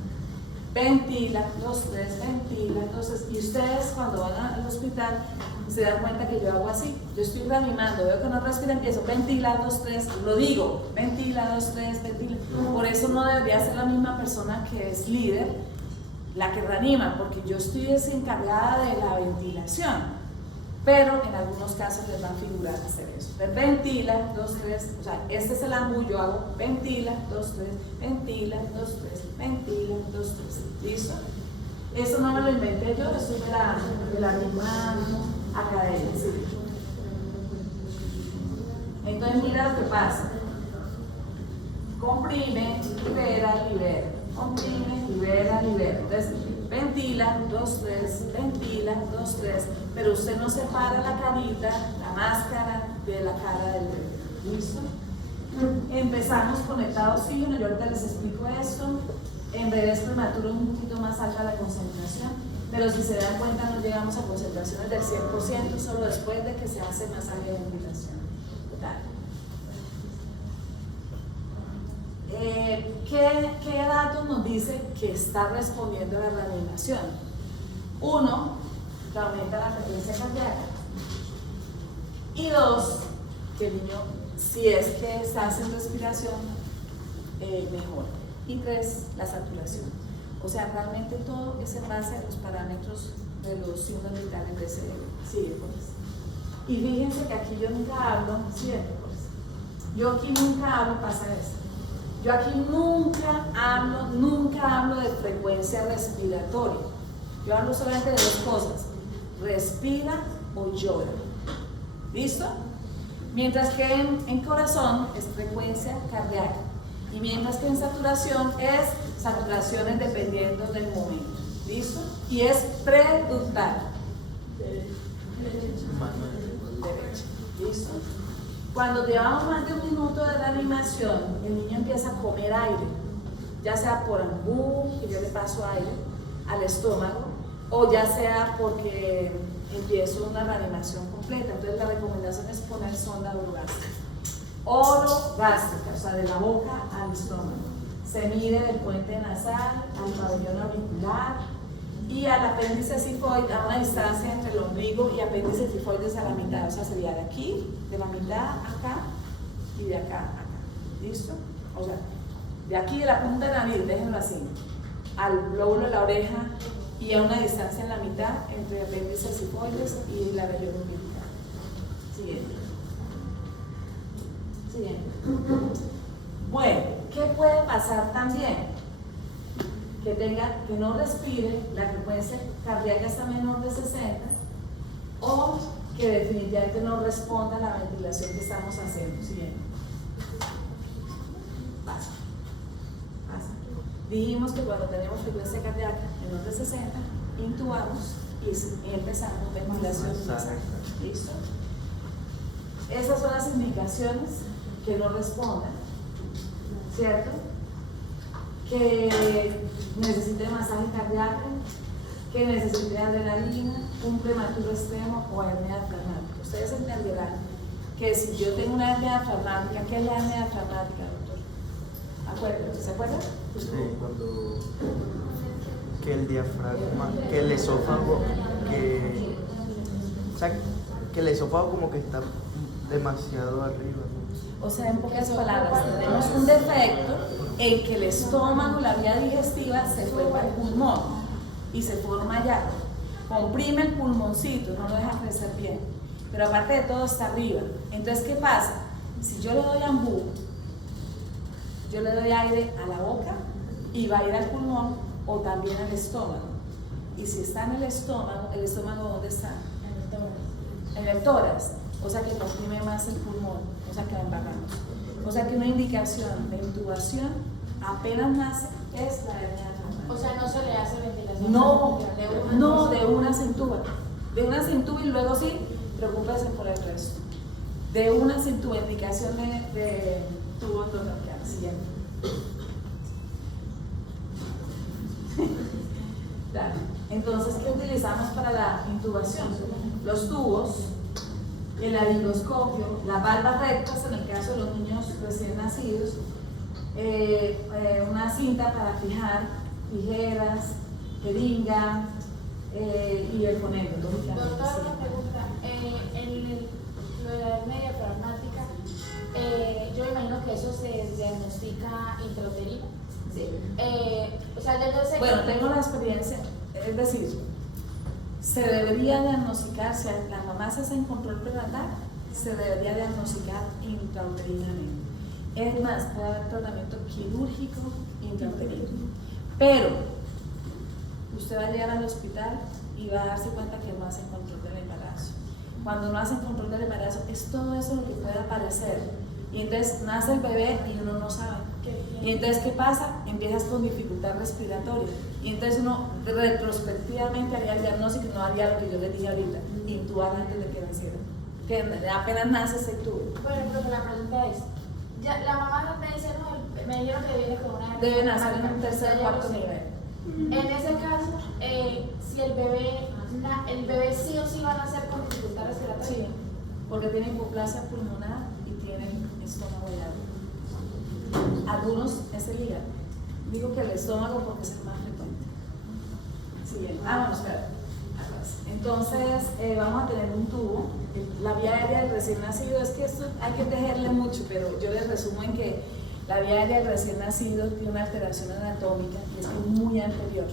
Ventila, 2, 3, ventila, 2, 3. Y ustedes cuando van al hospital se dan cuenta que yo hago así. Yo estoy reanimando, veo que no respira, empiezo, ventila, 2, 3, lo digo, ventila, 2, 3, ventila. Por eso no debería ser la misma persona que es líder la que reanima, porque yo estoy encargada de la ventilación. Pero en algunos casos les va a figurar hacer eso. Entonces, ventila, 2, 3, o sea, este es el ángulo, yo hago ventila, 2, 3, ventila, 2, 3, ventila, 2, 3. ¿Listo? Eso no me lo inventé yo, eso es de la misma academia. ¿Sí? Entonces, mira lo que pasa. Comprime, libera, libera. Comprime, libera, libera. Entonces, ventila, 2, 3, ventila, 2, 3, pero usted no separa la carita, la máscara de la cara del bebé. ¿Listo? Empezamos con estado oxígeno, yo ahorita les explico esto. En bebés prematuros un poquito más alta la concentración, pero si se dan cuenta no llegamos a concentraciones del 100% solo después de que se hace masaje de ventilación. Dale. ¿Qué datos nos dice que está respondiendo a la reanimación? 1, que aumenta la frecuencia cardíaca. Y 2, que el niño, si es que está haciendo respiración, mejora. Y 3, la saturación. O sea, realmente todo es en base a los parámetros de los signos vitales de ese bebé. Sigue, pues. Y fíjense que aquí yo nunca hablo, sigue, pues. Yo aquí nunca hablo, pasa esto. Yo aquí nunca hablo de frecuencia respiratoria. Yo hablo solamente de 2 cosas: respira o llora. ¿Listo? Mientras que en corazón es frecuencia cardíaca. Y mientras que en saturación es saturaciones dependiendo del momento. ¿Listo? Y es preductal. Derecha. ¿Listo? Cuando llevamos más de 1 minuto de reanimación, el niño empieza a comer aire, ya sea por ambú, que yo le paso aire al estómago, o ya sea porque empiezo una reanimación completa. Entonces la recomendación es poner sonda orogástrica. Orogástrica, o sea, de la boca al estómago. Se mide del puente nasal al pabellón auricular y al apéndice cifoide, a una distancia entre el ombligo y apéndice cifoides a la mitad. O sea, sería de aquí, de la mitad acá y de acá a acá. ¿Listo? O sea, de aquí de la punta de la nariz, déjenlo así, al lóbulo de la oreja y a una distancia en la mitad entre apéndice cifoides y la región umbilical. Siguiente. Siguiente. Bueno, ¿qué puede pasar también? Que no respire, la frecuencia cardíaca está menor de 60, o que definitivamente no responda a la ventilación que estamos haciendo. Siguiente. Pasa. Dijimos que cuando tenemos frecuencia cardíaca menor de 60, intubamos y empezamos ventilación. ¿Listo? Esas son las indicaciones que no respondan, ¿cierto? Que necesite masaje cardíaco, que necesite adrenalina, un prematuro extremo o hernia diafragmática. Ustedes entenderán que si yo tengo una hernia diafragmática, ¿qué es la hernia diafragmática, doctor? Acuérdense, ¿se acuerdan? Sí, cuando que el diafragma, que el esófago, o sea, que el esófago como que está demasiado arriba, ¿no? O sea, en pocas palabras, tenemos un defecto en que el estómago, la vía digestiva, se fue para el pulmón y se forma allá. Comprime el pulmoncito, no lo deja crecer bien. Pero aparte de todo está arriba. Entonces, ¿qué pasa? Si yo le doy ambú, yo le doy aire a la boca y va a ir al pulmón o también al estómago. Y si está en el estómago ¿dónde está? En el tórax. O sea que comprime más el pulmón, o sea que va embarrando. O sea que una indicación de intubación apenas nace es la hernia diafragmática. O sea, no se le hace ventilación. No, de una se intuba. De una se intuba y luego sí, preocúpese por el resto. De una se intuba, indicación de tubo endobronquial. Siguiente. Claro. Entonces, ¿qué utilizamos para la intubación? Los tubos, el laringoscopio, las valvas rectas en el caso de los niños recién nacidos, una cinta para fijar, tijeras, jeringa y el fonendo, lógicamente. Doctora, una pregunta. Lo de la hernia diafragmática, yo imagino que eso se diagnostica intrauterino. Sí. O sea, yo sé Bueno, que... tengo la experiencia, es decir, se debería diagnosticar, si la mamá se hace en control prenatal, se debería diagnosticar intrauterinamente. Es más, puede haber tratamiento quirúrgico intrauterino. Pero usted va a llegar al hospital y va a darse cuenta que no hace control del embarazo. Cuando no hacen control del embarazo, es todo eso lo que puede aparecer. Y entonces nace el bebé y uno no sabe. Y entonces, ¿qué pasa? Empiezas con dificultad respiratoria. Y entonces uno retrospectivamente haría el diagnóstico y no haría lo que yo les dije ahorita, intubar antes de que naciera. Que apenas nace se intuba. Bueno, pero la pregunta es, ya, la mamá me dice, no, me dijeron que viene con una... Debe nacer en un tercer o Ya cuarto lo sé. nivel. En ese caso, si el bebé sí o sí va a nacer con dificultad respiratoria. Sí, porque tiene hipoplasia pulmonar y tiene estómago llano. Algunos es el hígado. Digo que el estómago porque es el más frecuente. Siguiente. Vamos, espera. Atrás. Entonces, vamos a tener un tubo. La vía aérea del recién nacido, es que esto hay que tejerle mucho, pero yo les resumo en que la vía aérea del recién nacido tiene una alteración anatómica y es muy anterior.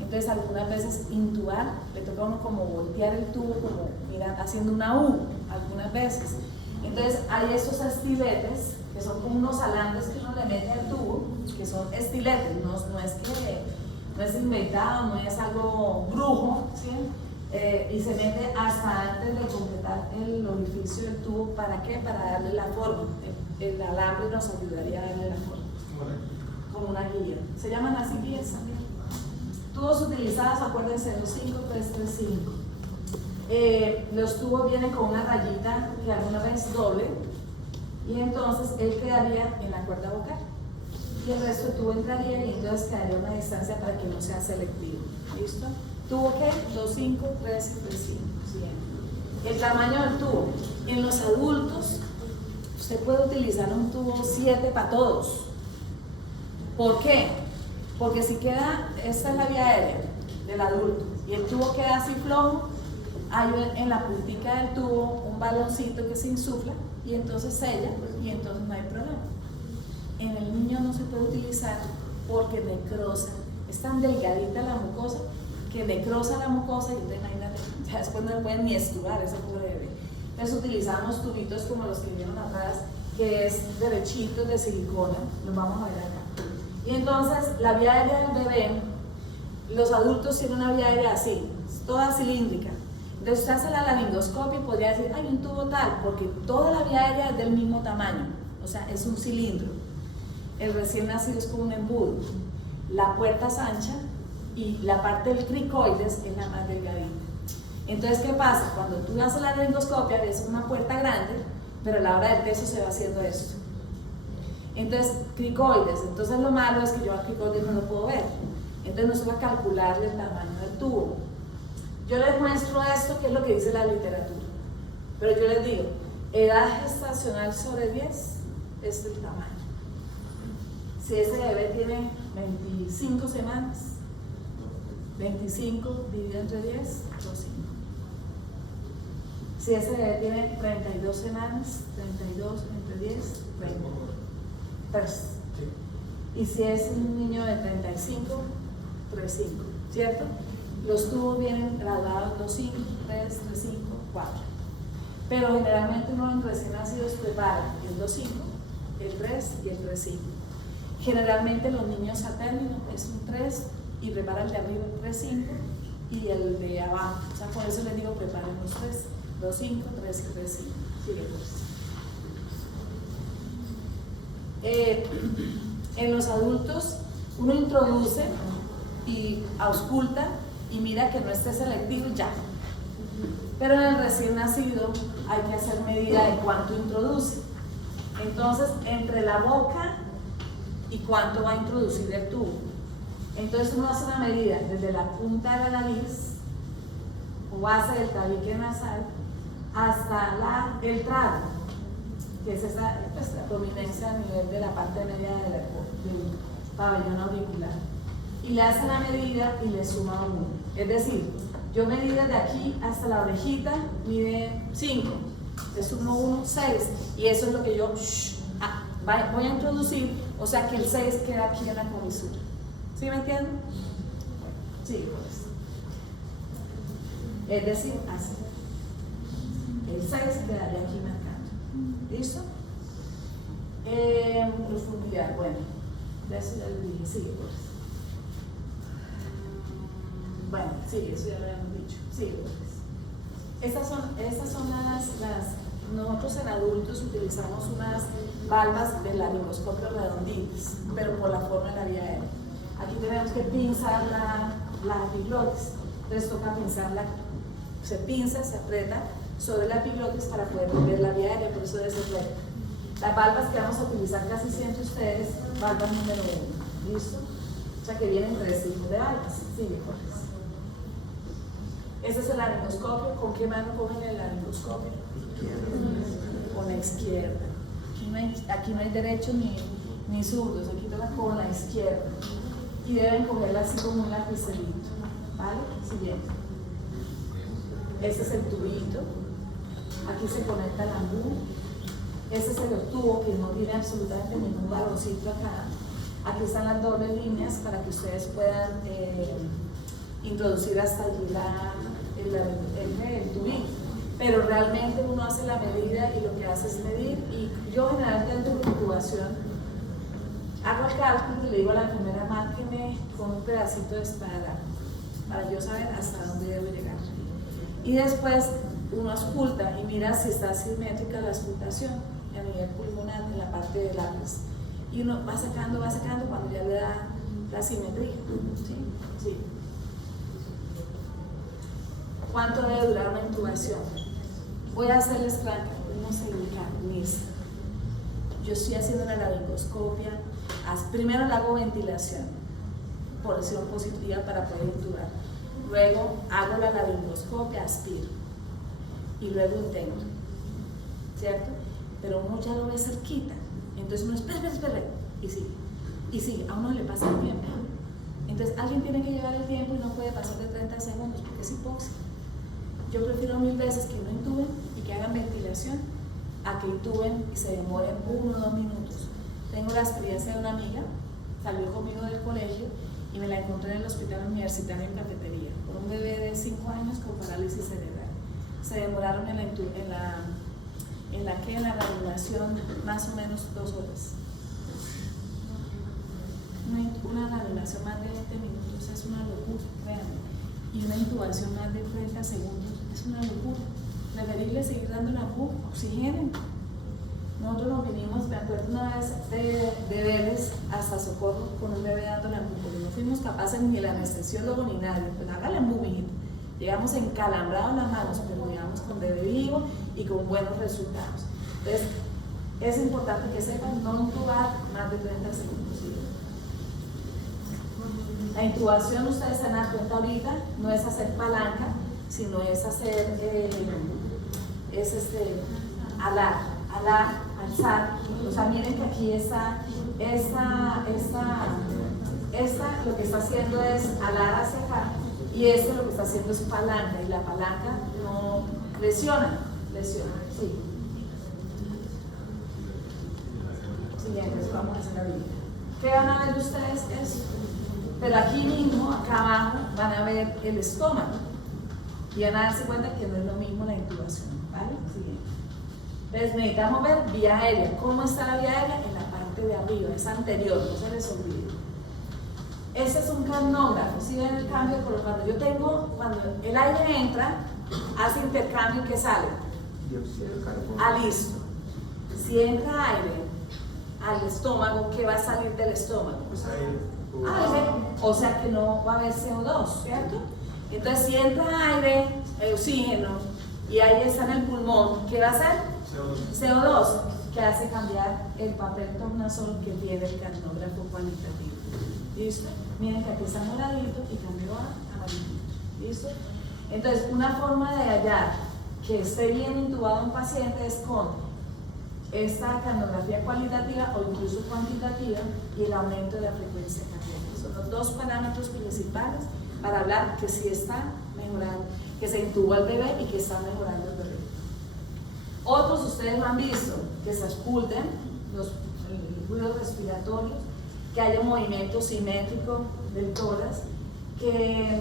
Entonces, algunas veces intubar, le toca a uno como voltear el tubo, como mira, haciendo una U, algunas veces. Entonces, hay estos estiletes, que son como unos alambres que uno le mete al tubo, que son estiletes, no es inventado, no es algo brujo, ¿sí? Y se mete hasta antes de completar el orificio del tubo. ¿Para qué? Para darle la forma. El alambre nos ayudaría a darle la forma. Como una guía. Se llaman así guías también. Tubos utilizados, acuérdense, 25335. Los tubos vienen con una rayita que alguna vez doble, y entonces él quedaría en la cuerda vocal y el resto del tubo entraría y entonces quedaría una distancia para que no sea selectivo. ¿Listo? ¿Tubo qué? 25335. El tamaño del tubo. En los adultos, usted puede utilizar un tubo 7 para todos. ¿Por qué? Porque si queda, esta es la vía aérea del adulto, y el tubo queda así flojo, hay en la puntica del tubo un baloncito que se insufla y entonces sella y entonces no hay problema. En el niño no se puede utilizar porque necrosa, es tan delgadita la mucosa que necrosa la mucosa y usted imagínate, ya después no le pueden ni estudiar ese pobre bebé. Entonces utilizamos tubitos como los que vieron atrás, que es derechitos de silicona, los vamos a ver acá. Y entonces la vía aérea del bebé, los adultos tienen una vía aérea así, toda cilíndrica. Entonces usted hace la laringoscopia y podría decir, hay un tubo tal, porque toda la vía aérea es del mismo tamaño, o sea, es un cilindro. El recién nacido es como un embudo. La puerta es ancha y la parte del cricoides es la más delgadita. Entonces, ¿qué pasa? Cuando tú haces la laringoscopia, ves una puerta grande, pero a la hora del peso se va haciendo esto. Entonces, cricoides. Entonces, lo malo es que yo al cricoides no lo puedo ver. Entonces, nos toca calcularle el tamaño del tubo. Yo les muestro esto, que es lo que dice la literatura. Pero yo les digo, edad gestacional sobre 10 es el tamaño. Si ese bebé tiene 25 semanas, 25 dividido entre 10, 2,5. Si ese bebé tiene 32 semanas, 32 entre 10, 3. Y si es un niño de 35, 3,5, ¿cierto? Los tubos vienen graduados 2,5, 3, 3,5, 4. Pero generalmente uno en recién nacidos prepara el 2,5, el 3 y el 3,5. Generalmente los niños a término es un 3 y prepara el de arriba el 3,5 y el de abajo. O sea, por eso les digo preparen los 3, 2,5, 3 y 3,5. Sigue pues. En los adultos uno introduce y ausculta y mira que no esté selectivo ya. Pero en el recién nacido hay que hacer medida de cuánto introduce. Entonces, entre la boca y cuánto va a introducir el tubo. Entonces uno hace una medida desde la punta de la nariz o base del tabique nasal hasta el trago, que es esa pues, la prominencia a nivel de la parte media del pabellón auricular. Y le hace la medida y le suma 1. Es decir, yo medí desde aquí hasta la orejita, mide 5, le sumo 1, 6, y eso es lo que yo voy a introducir, o sea que el 6 queda aquí en la comisura. ¿Sí me entienden? Sí, pues. Es decir, así. El 6 quedaría aquí marcando. ¿Listo? Profundidad, bueno, de eso ya lo dije, sí, pues. Bueno, sí, eso ya lo habíamos dicho. Sí, pues. Estas son las. Nosotros en adultos utilizamos unas valvas de laringoscopio redonditas, pero por la forma de la vía aérea. Aquí tenemos que pinzar la epiglotis. Entonces toca pinzarla, se pinza, se aprieta sobre la epiglotis para poder ver la vía aérea, por eso debe ser recta. Las valvas que vamos a utilizar casi siempre ustedes, valva número 1. ¿Listo? O sea que vienen 3 tipos de valvas. Sigue, Jorge. Ese es el laringoscopio. ¿Con qué mano cogen el laringoscopio? Con la izquierda. Aquí no hay derecho ni zurdos, aquí toca con la izquierda. Y deben cogerla así como un lapicerito. ¿Vale? Siguiente. Este es el tubito. Aquí se conecta el ambú. Este es el tubo que no tiene absolutamente ningún baloncito acá. Aquí están las dobles líneas para que ustedes puedan introducir hasta allí el tubito. Pero realmente uno hace la medida y lo que hace es medir. Y yo generalmente dentro de la incubación hago el cálculo y le digo a la enfermera, márqueme con un pedacito de espada para yo saber hasta dónde debo llegar. Y después uno ausculta y mira si está simétrica la auscultación a nivel pulmonar en la parte del lápiz. Y uno va sacando cuando ya le da la simetría. ¿Sí? Sí. ¿Cuánto debe durar una intubación? Voy a hacerles franca, no se misa. Yo estoy haciendo una laringoscopia. Primero le hago ventilación, presión positiva para poder intubar. Luego hago la laringoscopia, aspiro. Y luego intento. ¿Cierto? Pero uno ya lo ve cerquita. Entonces uno espera. Y sigue. Y sigue. A uno le pasa el tiempo. Entonces alguien tiene que llevar el tiempo y no puede pasar de 30 segundos porque es hipoxia. Yo prefiero 1000 veces que no intuben y que hagan ventilación a que intuben y se demoren 1 o 2 minutos. Tengo la experiencia de una amiga, salió conmigo del colegio y me la encontré en el hospital universitario en cafetería, con un bebé de 5 años con parálisis cerebral. Se demoraron en la reanimación más o menos 2 horas. Una reanimación más de 20 minutos es una locura, realmente. Y una intubación más de 30 segundos es una locura. Preferible seguir dando la oxígeno. Nosotros nos vinimos, me acuerdo una vez de Vélez hasta Socorro con un bebé dando la porque no fuimos capaces ni el anestesiólogo ni nadie, pues hágale en mijito. Llegamos encalambrados las manos, pero llegamos con bebé vivo y con buenos resultados. Entonces, es importante que sepan no intubar más de 30 segundos. La intubación, ustedes se dan cuenta ahorita, no es hacer palanca, sino es hacer, alar, alzar. O sea, miren que aquí esta lo que está haciendo es alar hacia acá y lo que está haciendo es palanca y la palanca no lesiona, sí. Siguiente, vamos a hacer la vida. ¿Qué van a ver ustedes? Eso. Pero aquí mismo, acá abajo, van a ver el estómago y van a darse cuenta que no es lo mismo la intubación, ¿vale? Siguiente. Entonces necesitamos ver vía aérea. ¿Cómo está la vía aérea? En la parte de arriba, es anterior, no se les olvide. Ese es un canógrafo, ¿sí ven el cambio? Cuando el aire entra, hace intercambio y ¿qué sale? Dióxido de carbono. Listo. Si entra aire al estómago, ¿qué va a salir del estómago? Pues aire. O sea que no va a haber CO2, ¿cierto? Entonces si entra aire, oxígeno, y aire está en el pulmón, ¿qué va a hacer? CO2, que hace cambiar el papel tornasol que tiene el canógrafo cualitativo. ¿Listo? Miren que aquí está moradito y cambió a amarillito. ¿Listo? Entonces, una forma de hallar que esté bien intubado un paciente es con esta cardiografía cualitativa o incluso cuantitativa y el aumento de la frecuencia cardíaca. Son los dos parámetros principales para hablar que sí está mejorando, que se intuba el bebé y que está mejorando el bebé. Otros ustedes lo han visto, que se ausculten los ruidos respiratorios, que haya un movimiento simétrico del tórax, que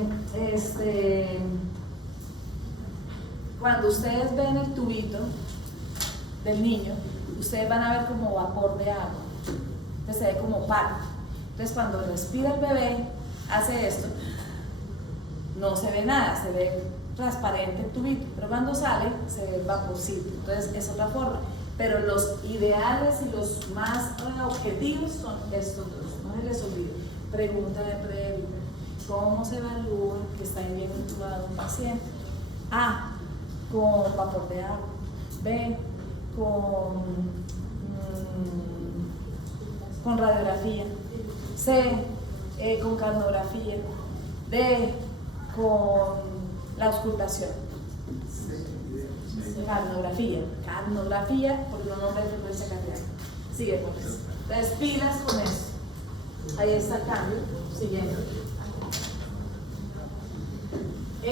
cuando ustedes ven el tubito del niño, ustedes van a ver como vapor de agua, entonces se ve como par. Entonces cuando respira el bebé, hace esto, no se ve nada, se ve transparente el tubito, pero cuando sale se ve el vaporcito, entonces es otra forma. Pero los ideales y los más objetivos son estos dos, no se les olvide. Pregunta de previa, ¿cómo se evalúa que está bien intubado un paciente? A, con vapor de agua. B, con radiografía. C, con cardiografía. D, con la auscultación. Cardiografía, porque no nombre de frecuencia cardíaca. Sigue con eso. Entonces, pilas con eso. Ahí está el cambio. Siguiente.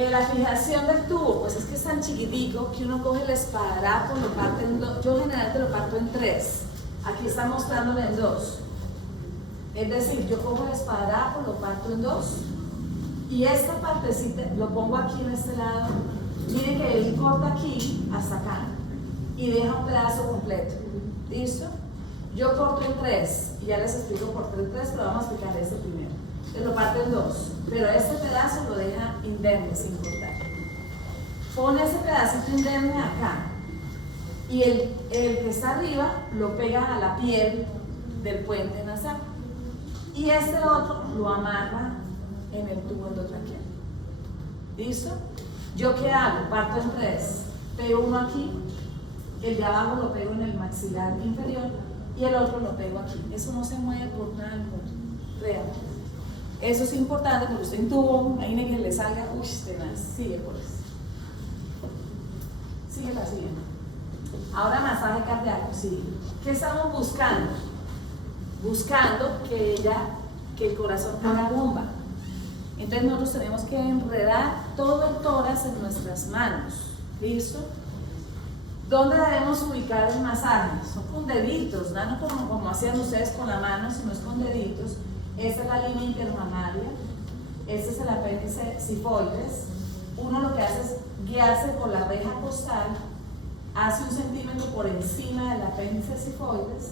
La fijación del tubo, pues es que es tan chiquitico que uno coge el esparadrapo, lo parte en dos. Yo generalmente lo parto en tres. Aquí está mostrándole en dos. Es decir, yo cojo el esparadrapo, lo parto en dos. Y esta partecita lo pongo aquí en este lado. Miren que él corta aquí hasta acá y deja un pedazo completo. ¿Listo? Yo corto en tres y ya les explico por qué en tres, pero vamos a explicar este primero. Él lo parte en dos, pero este pedazo lo deja indemne sin cortar. Pone ese pedacito indemne acá y el que está arriba lo pega a la piel del puente nasal y este otro lo amarra en el tubo endotraqueal. ¿Listo? ¿Yo qué hago? Parto en tres, pego uno aquí, el de abajo lo pego en el maxilar inferior y el otro lo pego aquí. Eso no se mueve por nada, real. Eso es importante porque usted intubo, imagine que le salga, uy, tenaz, sigue por eso. Sigue la siguiente. Ahora masaje cardíaco, sigue. ¿Qué estamos buscando? Buscando que el corazón haga bomba. Entonces nosotros tenemos que enredar todo el tórax en nuestras manos. ¿Listo? ¿Dónde debemos ubicar el masaje? Son con deditos, no como hacían ustedes con la mano, sino es con deditos. Esta es la línea intermamaria, este es el apéndice sifoides. Uno lo que hace es guiarse por la reja costal, hace 1 centímetro por encima del apéndice sifoides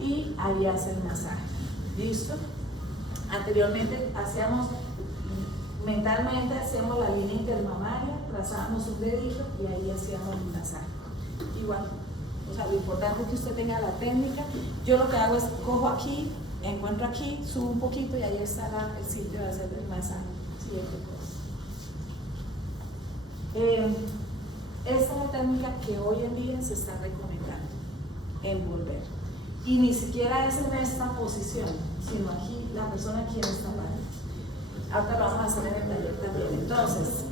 y ahí hace el masaje. ¿Listo? Anteriormente mentalmente hacíamos la línea intermamaria, trazábamos un dedito y ahí hacíamos el masaje. Igual, o sea, lo importante es que usted tenga la técnica. Yo lo que hago es cojo aquí, encuentro aquí, subo un poquito y ahí está el sitio de hacer el masaje. Siguiente cosa. Esta es la técnica que hoy en día se está recomendando, envolver. Y ni siquiera es en esta posición, sino aquí, la persona aquí en esta parte. Ahorita lo vamos a hacer en el taller también. Entonces,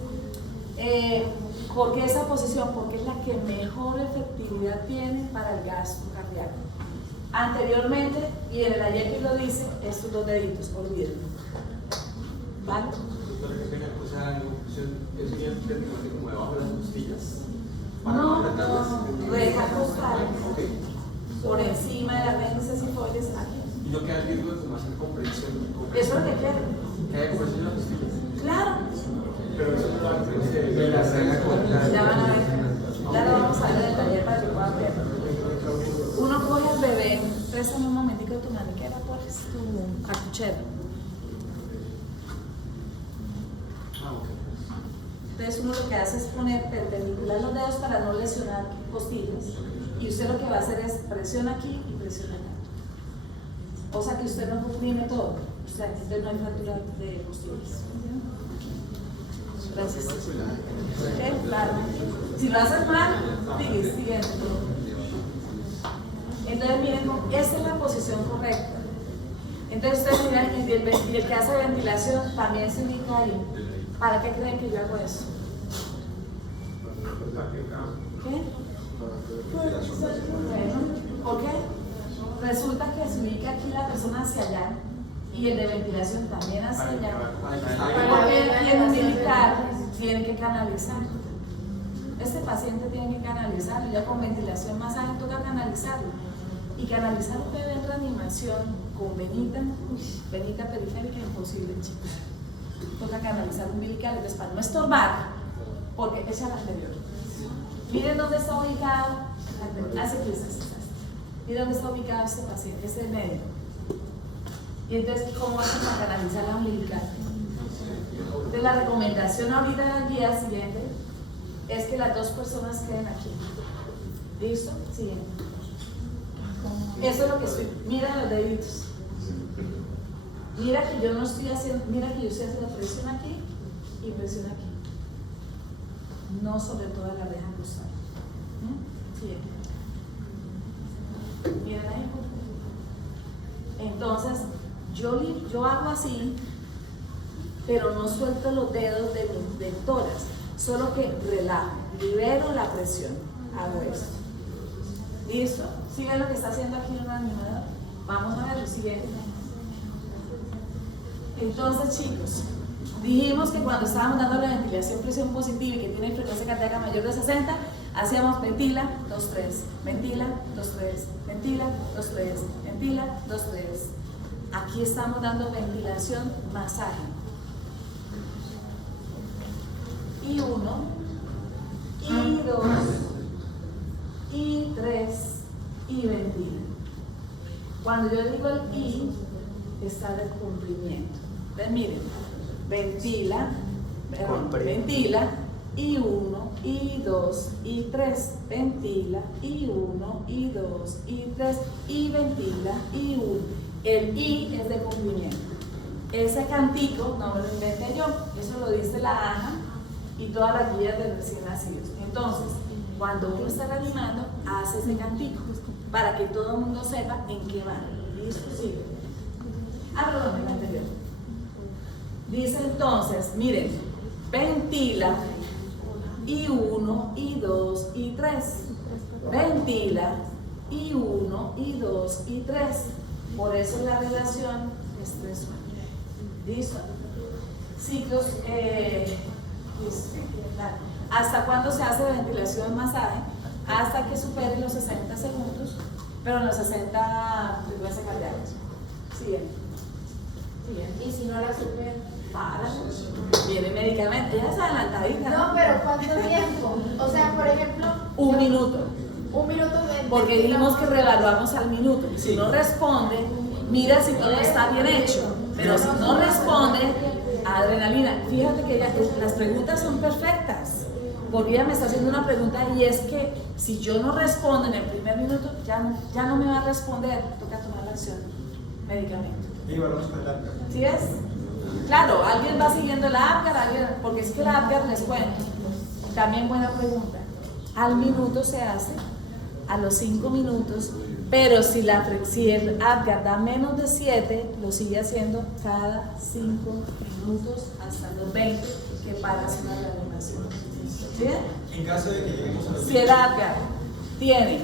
¿por qué esa posición? Porque es la que mejor efectividad tiene para el gasto cardíaco. Anteriormente, y en el ayer que lo dice, estos dos deditos, olvídenlo. ¿Vale? O sea, es bien técnicamente como debajo de las costillas. No, reja costal. Por encima de la apéndice sifoides aquí. Y lo que hay es como hacer comprensión. Eso es lo que quiero. ¿Que haya comprensión en las costillas? Claro. Pero eso no lo de la reja costal. Ya van a ver. Ya lo vamos a ver en el taller para que puedan ver. Uno coge al bebé, préstame un momentico tu maniquera, pues, tu cartuchero. Entonces uno lo que hace es poner perpendicular los dedos para no lesionar costillas. Y usted lo que va a hacer es presiona aquí y presiona acá. O sea que usted no comprime todo. O sea, que no hay fractura de costillas. Gracias. Claro. Si lo haces mal, sigue, siguiente. Entonces miren, esta es la posición correcta. Entonces ustedes miran, y el que hace ventilación también se ubica ahí. ¿Para qué creen que yo hago eso? ¿Qué? Bueno, ¿por qué? Resulta que se ubica aquí la persona hacia allá y el de ventilación también hacia allá. Porque el umbilical tiene que canalizar. Este paciente tiene que canalizarlo, ya con ventilación más ágil toca canalizarlo. Y canalizar un bebé en reanimación con venita, venita periférica es imposible, chicos. Toca canalizar umbilical, entonces para no estorbar, porque esa es la anterior. Miren dónde está ubicado, hace crisis. Miren dónde está ubicado este paciente, este médico. Y entonces, ¿cómo hacen para canalizar la umbilical? Entonces, la recomendación ahorita del día siguiente es que las dos personas queden aquí. ¿Listo? Siguiente. Eso es lo que estoy. Mira los deditos. Mira que yo no estoy haciendo. Mira que yo estoy haciendo presión aquí y presión aquí. No sobre toda la reja costal. Siguiente. Miren ahí. Entonces, yo hago así, pero no suelto los dedos de mis tórax, solo que relajo, libero la presión, hago esto. ¿Listo? ¿Sí ven lo que está haciendo aquí un animador? Vamos a ver lo siguiente. Entonces, chicos, dijimos que cuando estábamos dando la ventilación presión positiva y que tiene frecuencia cardíaca mayor de 60, hacíamos ventila, 2, 3, ventila, 2, 3, ventila, 2, 3, ventila, 2, 3. Aquí estamos dando ventilación masaje. Y 1, y 2, y 3, y ventila. Cuando yo digo el I, está el cumplimiento. Entonces miren, ventila, ventila, y 1, y 2, y 3, ventila, y 1, y 2, y 3, y ventila, y 1. El I es de cumplimiento. Ese cantico no me lo inventé yo, eso lo dice la ANA y todas las guías de recién nacidos. Entonces, cuando uno está reanimando, hace ese cantico para que todo el mundo sepa en qué va. ¿Listo? Sí. Perdón, en el anterior. Dice entonces, miren, ventila, y 1, y 2, y 3. Ventila, y 1, y 2, y 3. Por eso la relación es 3. ¿Listo? Ciclos, ¿hasta cuándo se hace ventilación masaje? Hasta que supere los 60 segundos, pero en los 60 frecuencias cardíacas. Siguiente. Y si no la supera. Para. Viene medicamento, ya es adelantadita. No, pero ¿cuánto tiempo? O sea, por ejemplo. Un minuto. Un minuto de. Porque dijimos que reevaluamos al minuto. Si no responde, mira si todo está bien hecho. Pero si no responde, adrenalina. Fíjate que las preguntas son perfectas. Porque ella me está haciendo una pregunta y es que si yo no respondo en el primer minuto, ya no me va a responder. Toca tomar la acción. Medicamento. ¿Sí es? Claro, alguien va siguiendo la APGAR, porque es que la APGAR les cuento. También buena pregunta. Al minuto se hace, a los 5 minutos, pero si el APGAR da menos de 7, lo sigue haciendo cada 5 minutos hasta los 20 que para hacer una reanimación. ¿Sí? En caso de que lleguemos a los Si el APGAR tiene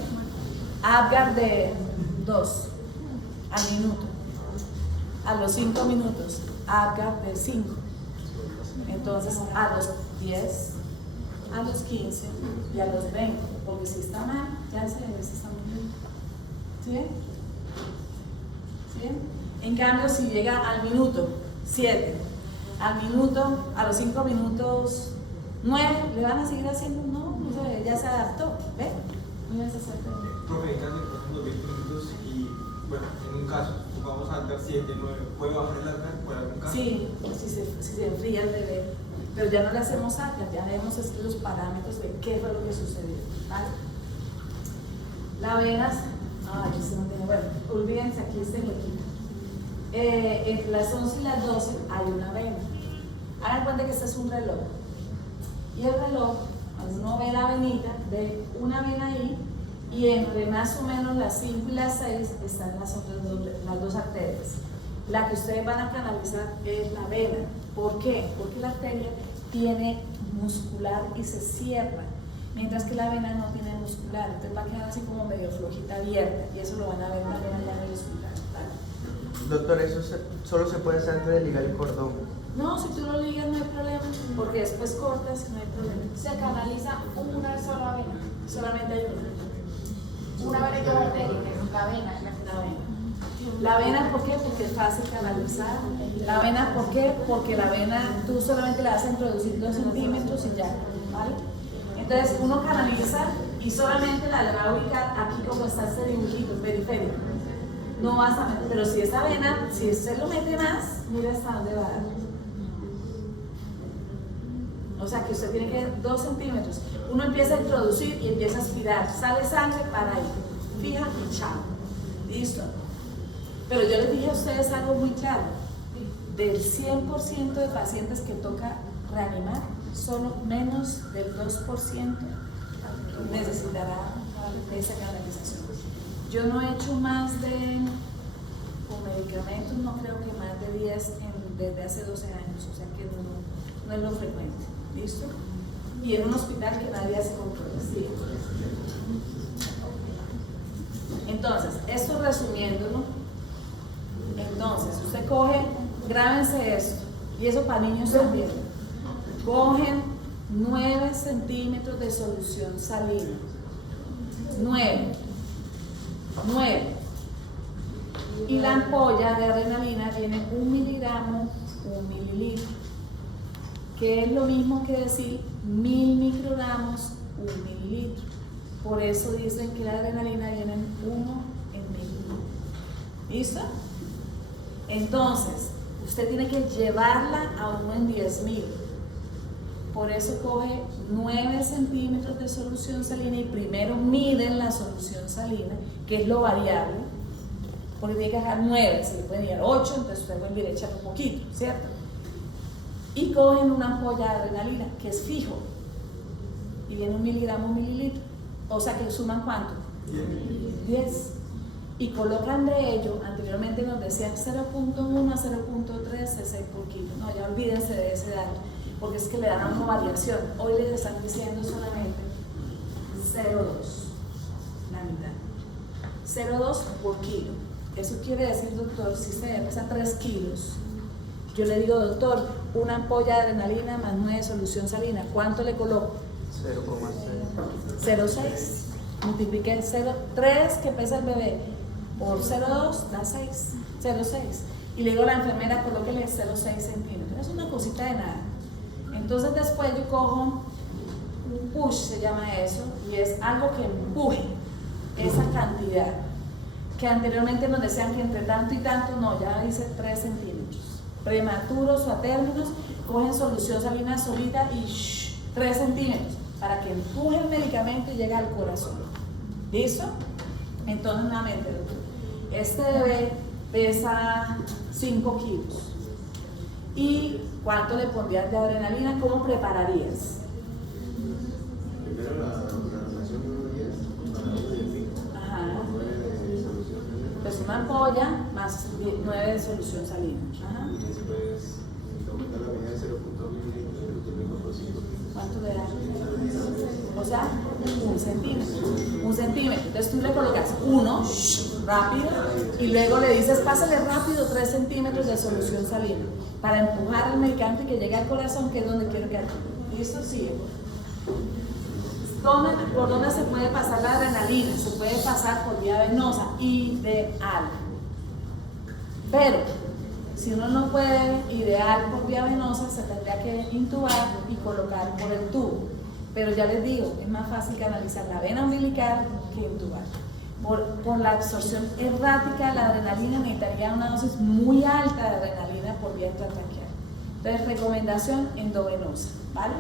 APGAR de 2 al minuto, a los 5 minutos, APGAR de 5, entonces a los 10, a los 15 y a los 20, porque si está mal, ya se debe, si está muy bien. ¿Sí? ¿Sí? En cambio, si llega al minuto 7, al minuto, a los 5 minutos 9, ¿le van a seguir haciendo? No, ya se adaptó, ¿ve? No es Profe, en caso de que pasen los 20 minutos y, bueno, en un caso, vamos a dar 7, 9, ¿puede bajar el APGAR por algún caso? Sí, si se enfría el bebé, pero ya no le hacemos APGAR, ya vemos los parámetros de qué fue lo que sucedió, ¿vale? La venas, eso no tiene, bueno, olvídense, aquí este huequito. Entre las 11 y las 12 hay una vena. Hagan cuenta que este es un reloj. Y el reloj, cuando uno ve la venita, ve una vena ahí, y entre más o menos las 5 y las 6 están las dos arterias. La que ustedes van a canalizar es la vena. ¿Por qué? Porque la arteria tiene muscular y se cierra, mientras que la vena no tiene muscular, entonces va a quedar así como medio flojita abierta, y eso lo van a ver también allá en el hospital. ¿Vale? Doctor, eso solo se puede hacer antes de ligar el cordón. No, si tú lo ligas no hay problema, porque después cortas y no hay problema. Se canaliza una sola vena. Solamente hay Una vena y toda arteria, que es la vena. una vena. La vena, ¿por qué? Porque es fácil canalizar. La vena, ¿por qué? Porque la vena tú solamente la vas a introducir 2 centímetros y ya, ¿vale? Entonces uno canaliza y solamente la va a ubicar aquí como está este dibujito, periférico. No vas a meter, pero si esa vena, si usted lo mete más, mira hasta dónde va a dar. O sea que usted tiene que 2 centímetros. Uno empieza a introducir y empieza a aspirar. Sale sangre, para ahí. Fija y chao. ¿Listo? Pero yo les dije a ustedes algo muy claro. Del 100% de pacientes que toca reanimar, solo menos del 2% necesitará esa canalización. Yo no he hecho más de, con medicamentos, no creo que más de 10 desde hace 12 años, o sea que no es lo frecuente. ¿Listo? Y en un hospital que nadie hace controles. ¿Sí? Entonces, esto resumiéndolo, entonces usted coge, grábense esto, y eso para niños también. Cogen 9 centímetros de solución salina. 9. Y la ampolla de adrenalina tiene 1 miligramo, 1 mililitro, que es lo mismo que decir 1000 microgramos, 1 mililitro. Por eso dicen que la adrenalina viene en 1 en 1000. ¿Listo? Entonces, usted tiene que llevarla a 1 en 10.000. Por eso coge 9 centímetros de solución salina y primero miden la solución salina, que es lo variable, porque tiene que dejar 9, se le puede ir 8, entonces usted puede echar un poquito, ¿cierto? Y cogen una ampolla de adrenalina, que es fijo, y viene 1 miligramo, 1 mililitro, o sea que suman ¿cuánto? 10. Y colocan de ello, anteriormente nos decían 0.1 a 0.3 cc por kilo, no, ya olvídense de ese dato, porque es que le dan una variación. Hoy les están diciendo solamente 0.2, la mitad. 0.2 por kilo. Eso quiere decir, doctor, si se pesa 3 kilos, yo le digo, doctor, una ampolla de adrenalina más 9 solución salina, ¿cuánto le coloco? 0,6. 0.6. Multiplique el 0.3 que pesa el bebé por 0.2 da 6, 0.6. Y le digo a la enfermera, colóquele 0.6 centímetros. Es una cosita de nada. Entonces después yo cojo un push, se llama eso, y es algo que empuje esa cantidad, que anteriormente nos decían que entre tanto y tanto, no, ya dice 3 centímetros. Prematuros o a términos, cogen solución salina solita y 3 centímetros, para que empuje el medicamento y llegue al corazón. ¿Listo? Entonces nuevamente, este bebé pesa 5 kilos. ¿Y cuánto le pondrías de adrenalina? ¿Cómo prepararías? Primero la relación de 1 10 para 1 de 5. Ajá. 9 de solución salina. Pues una ampolla más 9 de solución salina. Ajá. Y después aumentar la medida de 0.2 mililitros y multiplicar por 5. ¿Cuánto le da? O sea, 1 centímetro. 1 centímetro. Entonces tú le colocas 1, rápido, y luego le dices, pásale rápido 3 centímetros de solución salina, para empujar el medicamento y que llegue al corazón, que es donde quiero que actúe. ¿Listo? Sigue. ¿Por dónde se puede pasar la adrenalina? Se puede pasar por vía venosa, ideal. Pero, si uno no puede ideal por vía venosa, se tendría que intubar y colocar por el tubo. Pero ya les digo, es más fácil canalizar la vena umbilical que intubar. Por la absorción errática de la adrenalina necesitaría una dosis muy alta de adrenalina por vía intratraqueal. Entonces, recomendación endovenosa, ¿vale?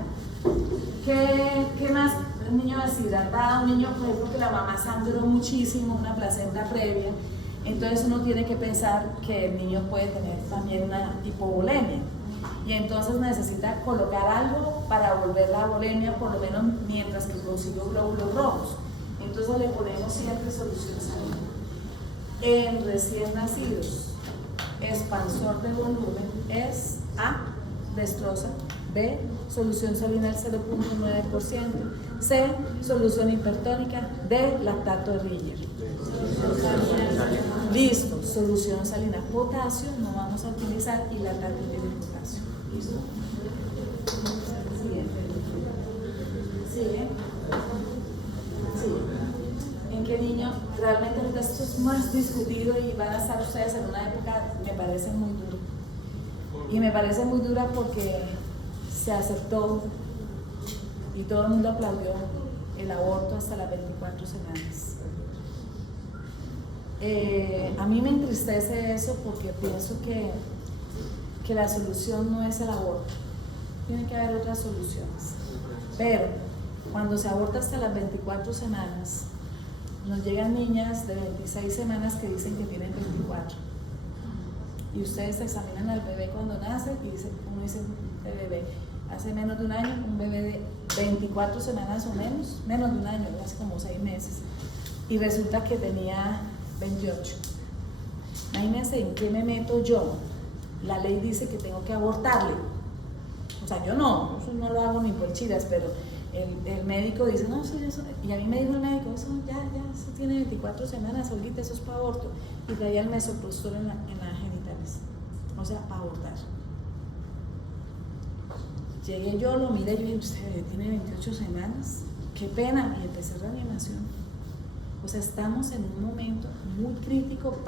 ¿Qué más? Un niño deshidratado, un niño, por ejemplo, que la mamá sangró muchísimo, una placenta previa, entonces uno tiene que pensar que el niño puede tener también una hipovolemia. Y entonces necesita colocar algo para volver la volemia, por lo menos mientras que consiguió glóbulos rojos. Entonces le ponemos siempre solución salina. En recién nacidos, expansor de volumen es A, destroza, B, solución salina al 0.9%, C, solución hipertónica, D, lactato de Riller. Listo, solución salina, potasio, no vamos a utilizar y lactato tiene potasio. ¿Listo? Sigue. ¿En qué niño? Realmente ahorita esto es más discutido y van a estar ustedes en una época, me parece muy dura. Y me parece muy dura porque se aceptó y todo el mundo aplaudió el aborto hasta las 24 semanas. A mí me entristece eso porque pienso que la solución no es el aborto, tiene que haber otras soluciones. Pero cuando se aborta hasta las 24 semanas, nos llegan niñas de 26 semanas que dicen que tienen 24. Y ustedes examinan al bebé cuando nace y uno dice, este bebé hace menos de un año, un bebé de 24 semanas o menos de un año, hace como 6 meses. Y resulta que tenía 28. Imagínense en qué me meto yo. La ley dice que tengo que abortarle. O sea, yo no, eso no lo hago ni por chidas, pero el médico dice, no, eso, y a mí me dijo el médico, eso eso tiene 24 semanas, Olguita, eso es para aborto. Y traía el mesoprostol en las genitales, o sea, para abortar. Llegué yo, lo miré, yo dije, usted tiene 28 semanas, qué pena, y empecé reanimación. O sea, estamos en un momento muy crítico.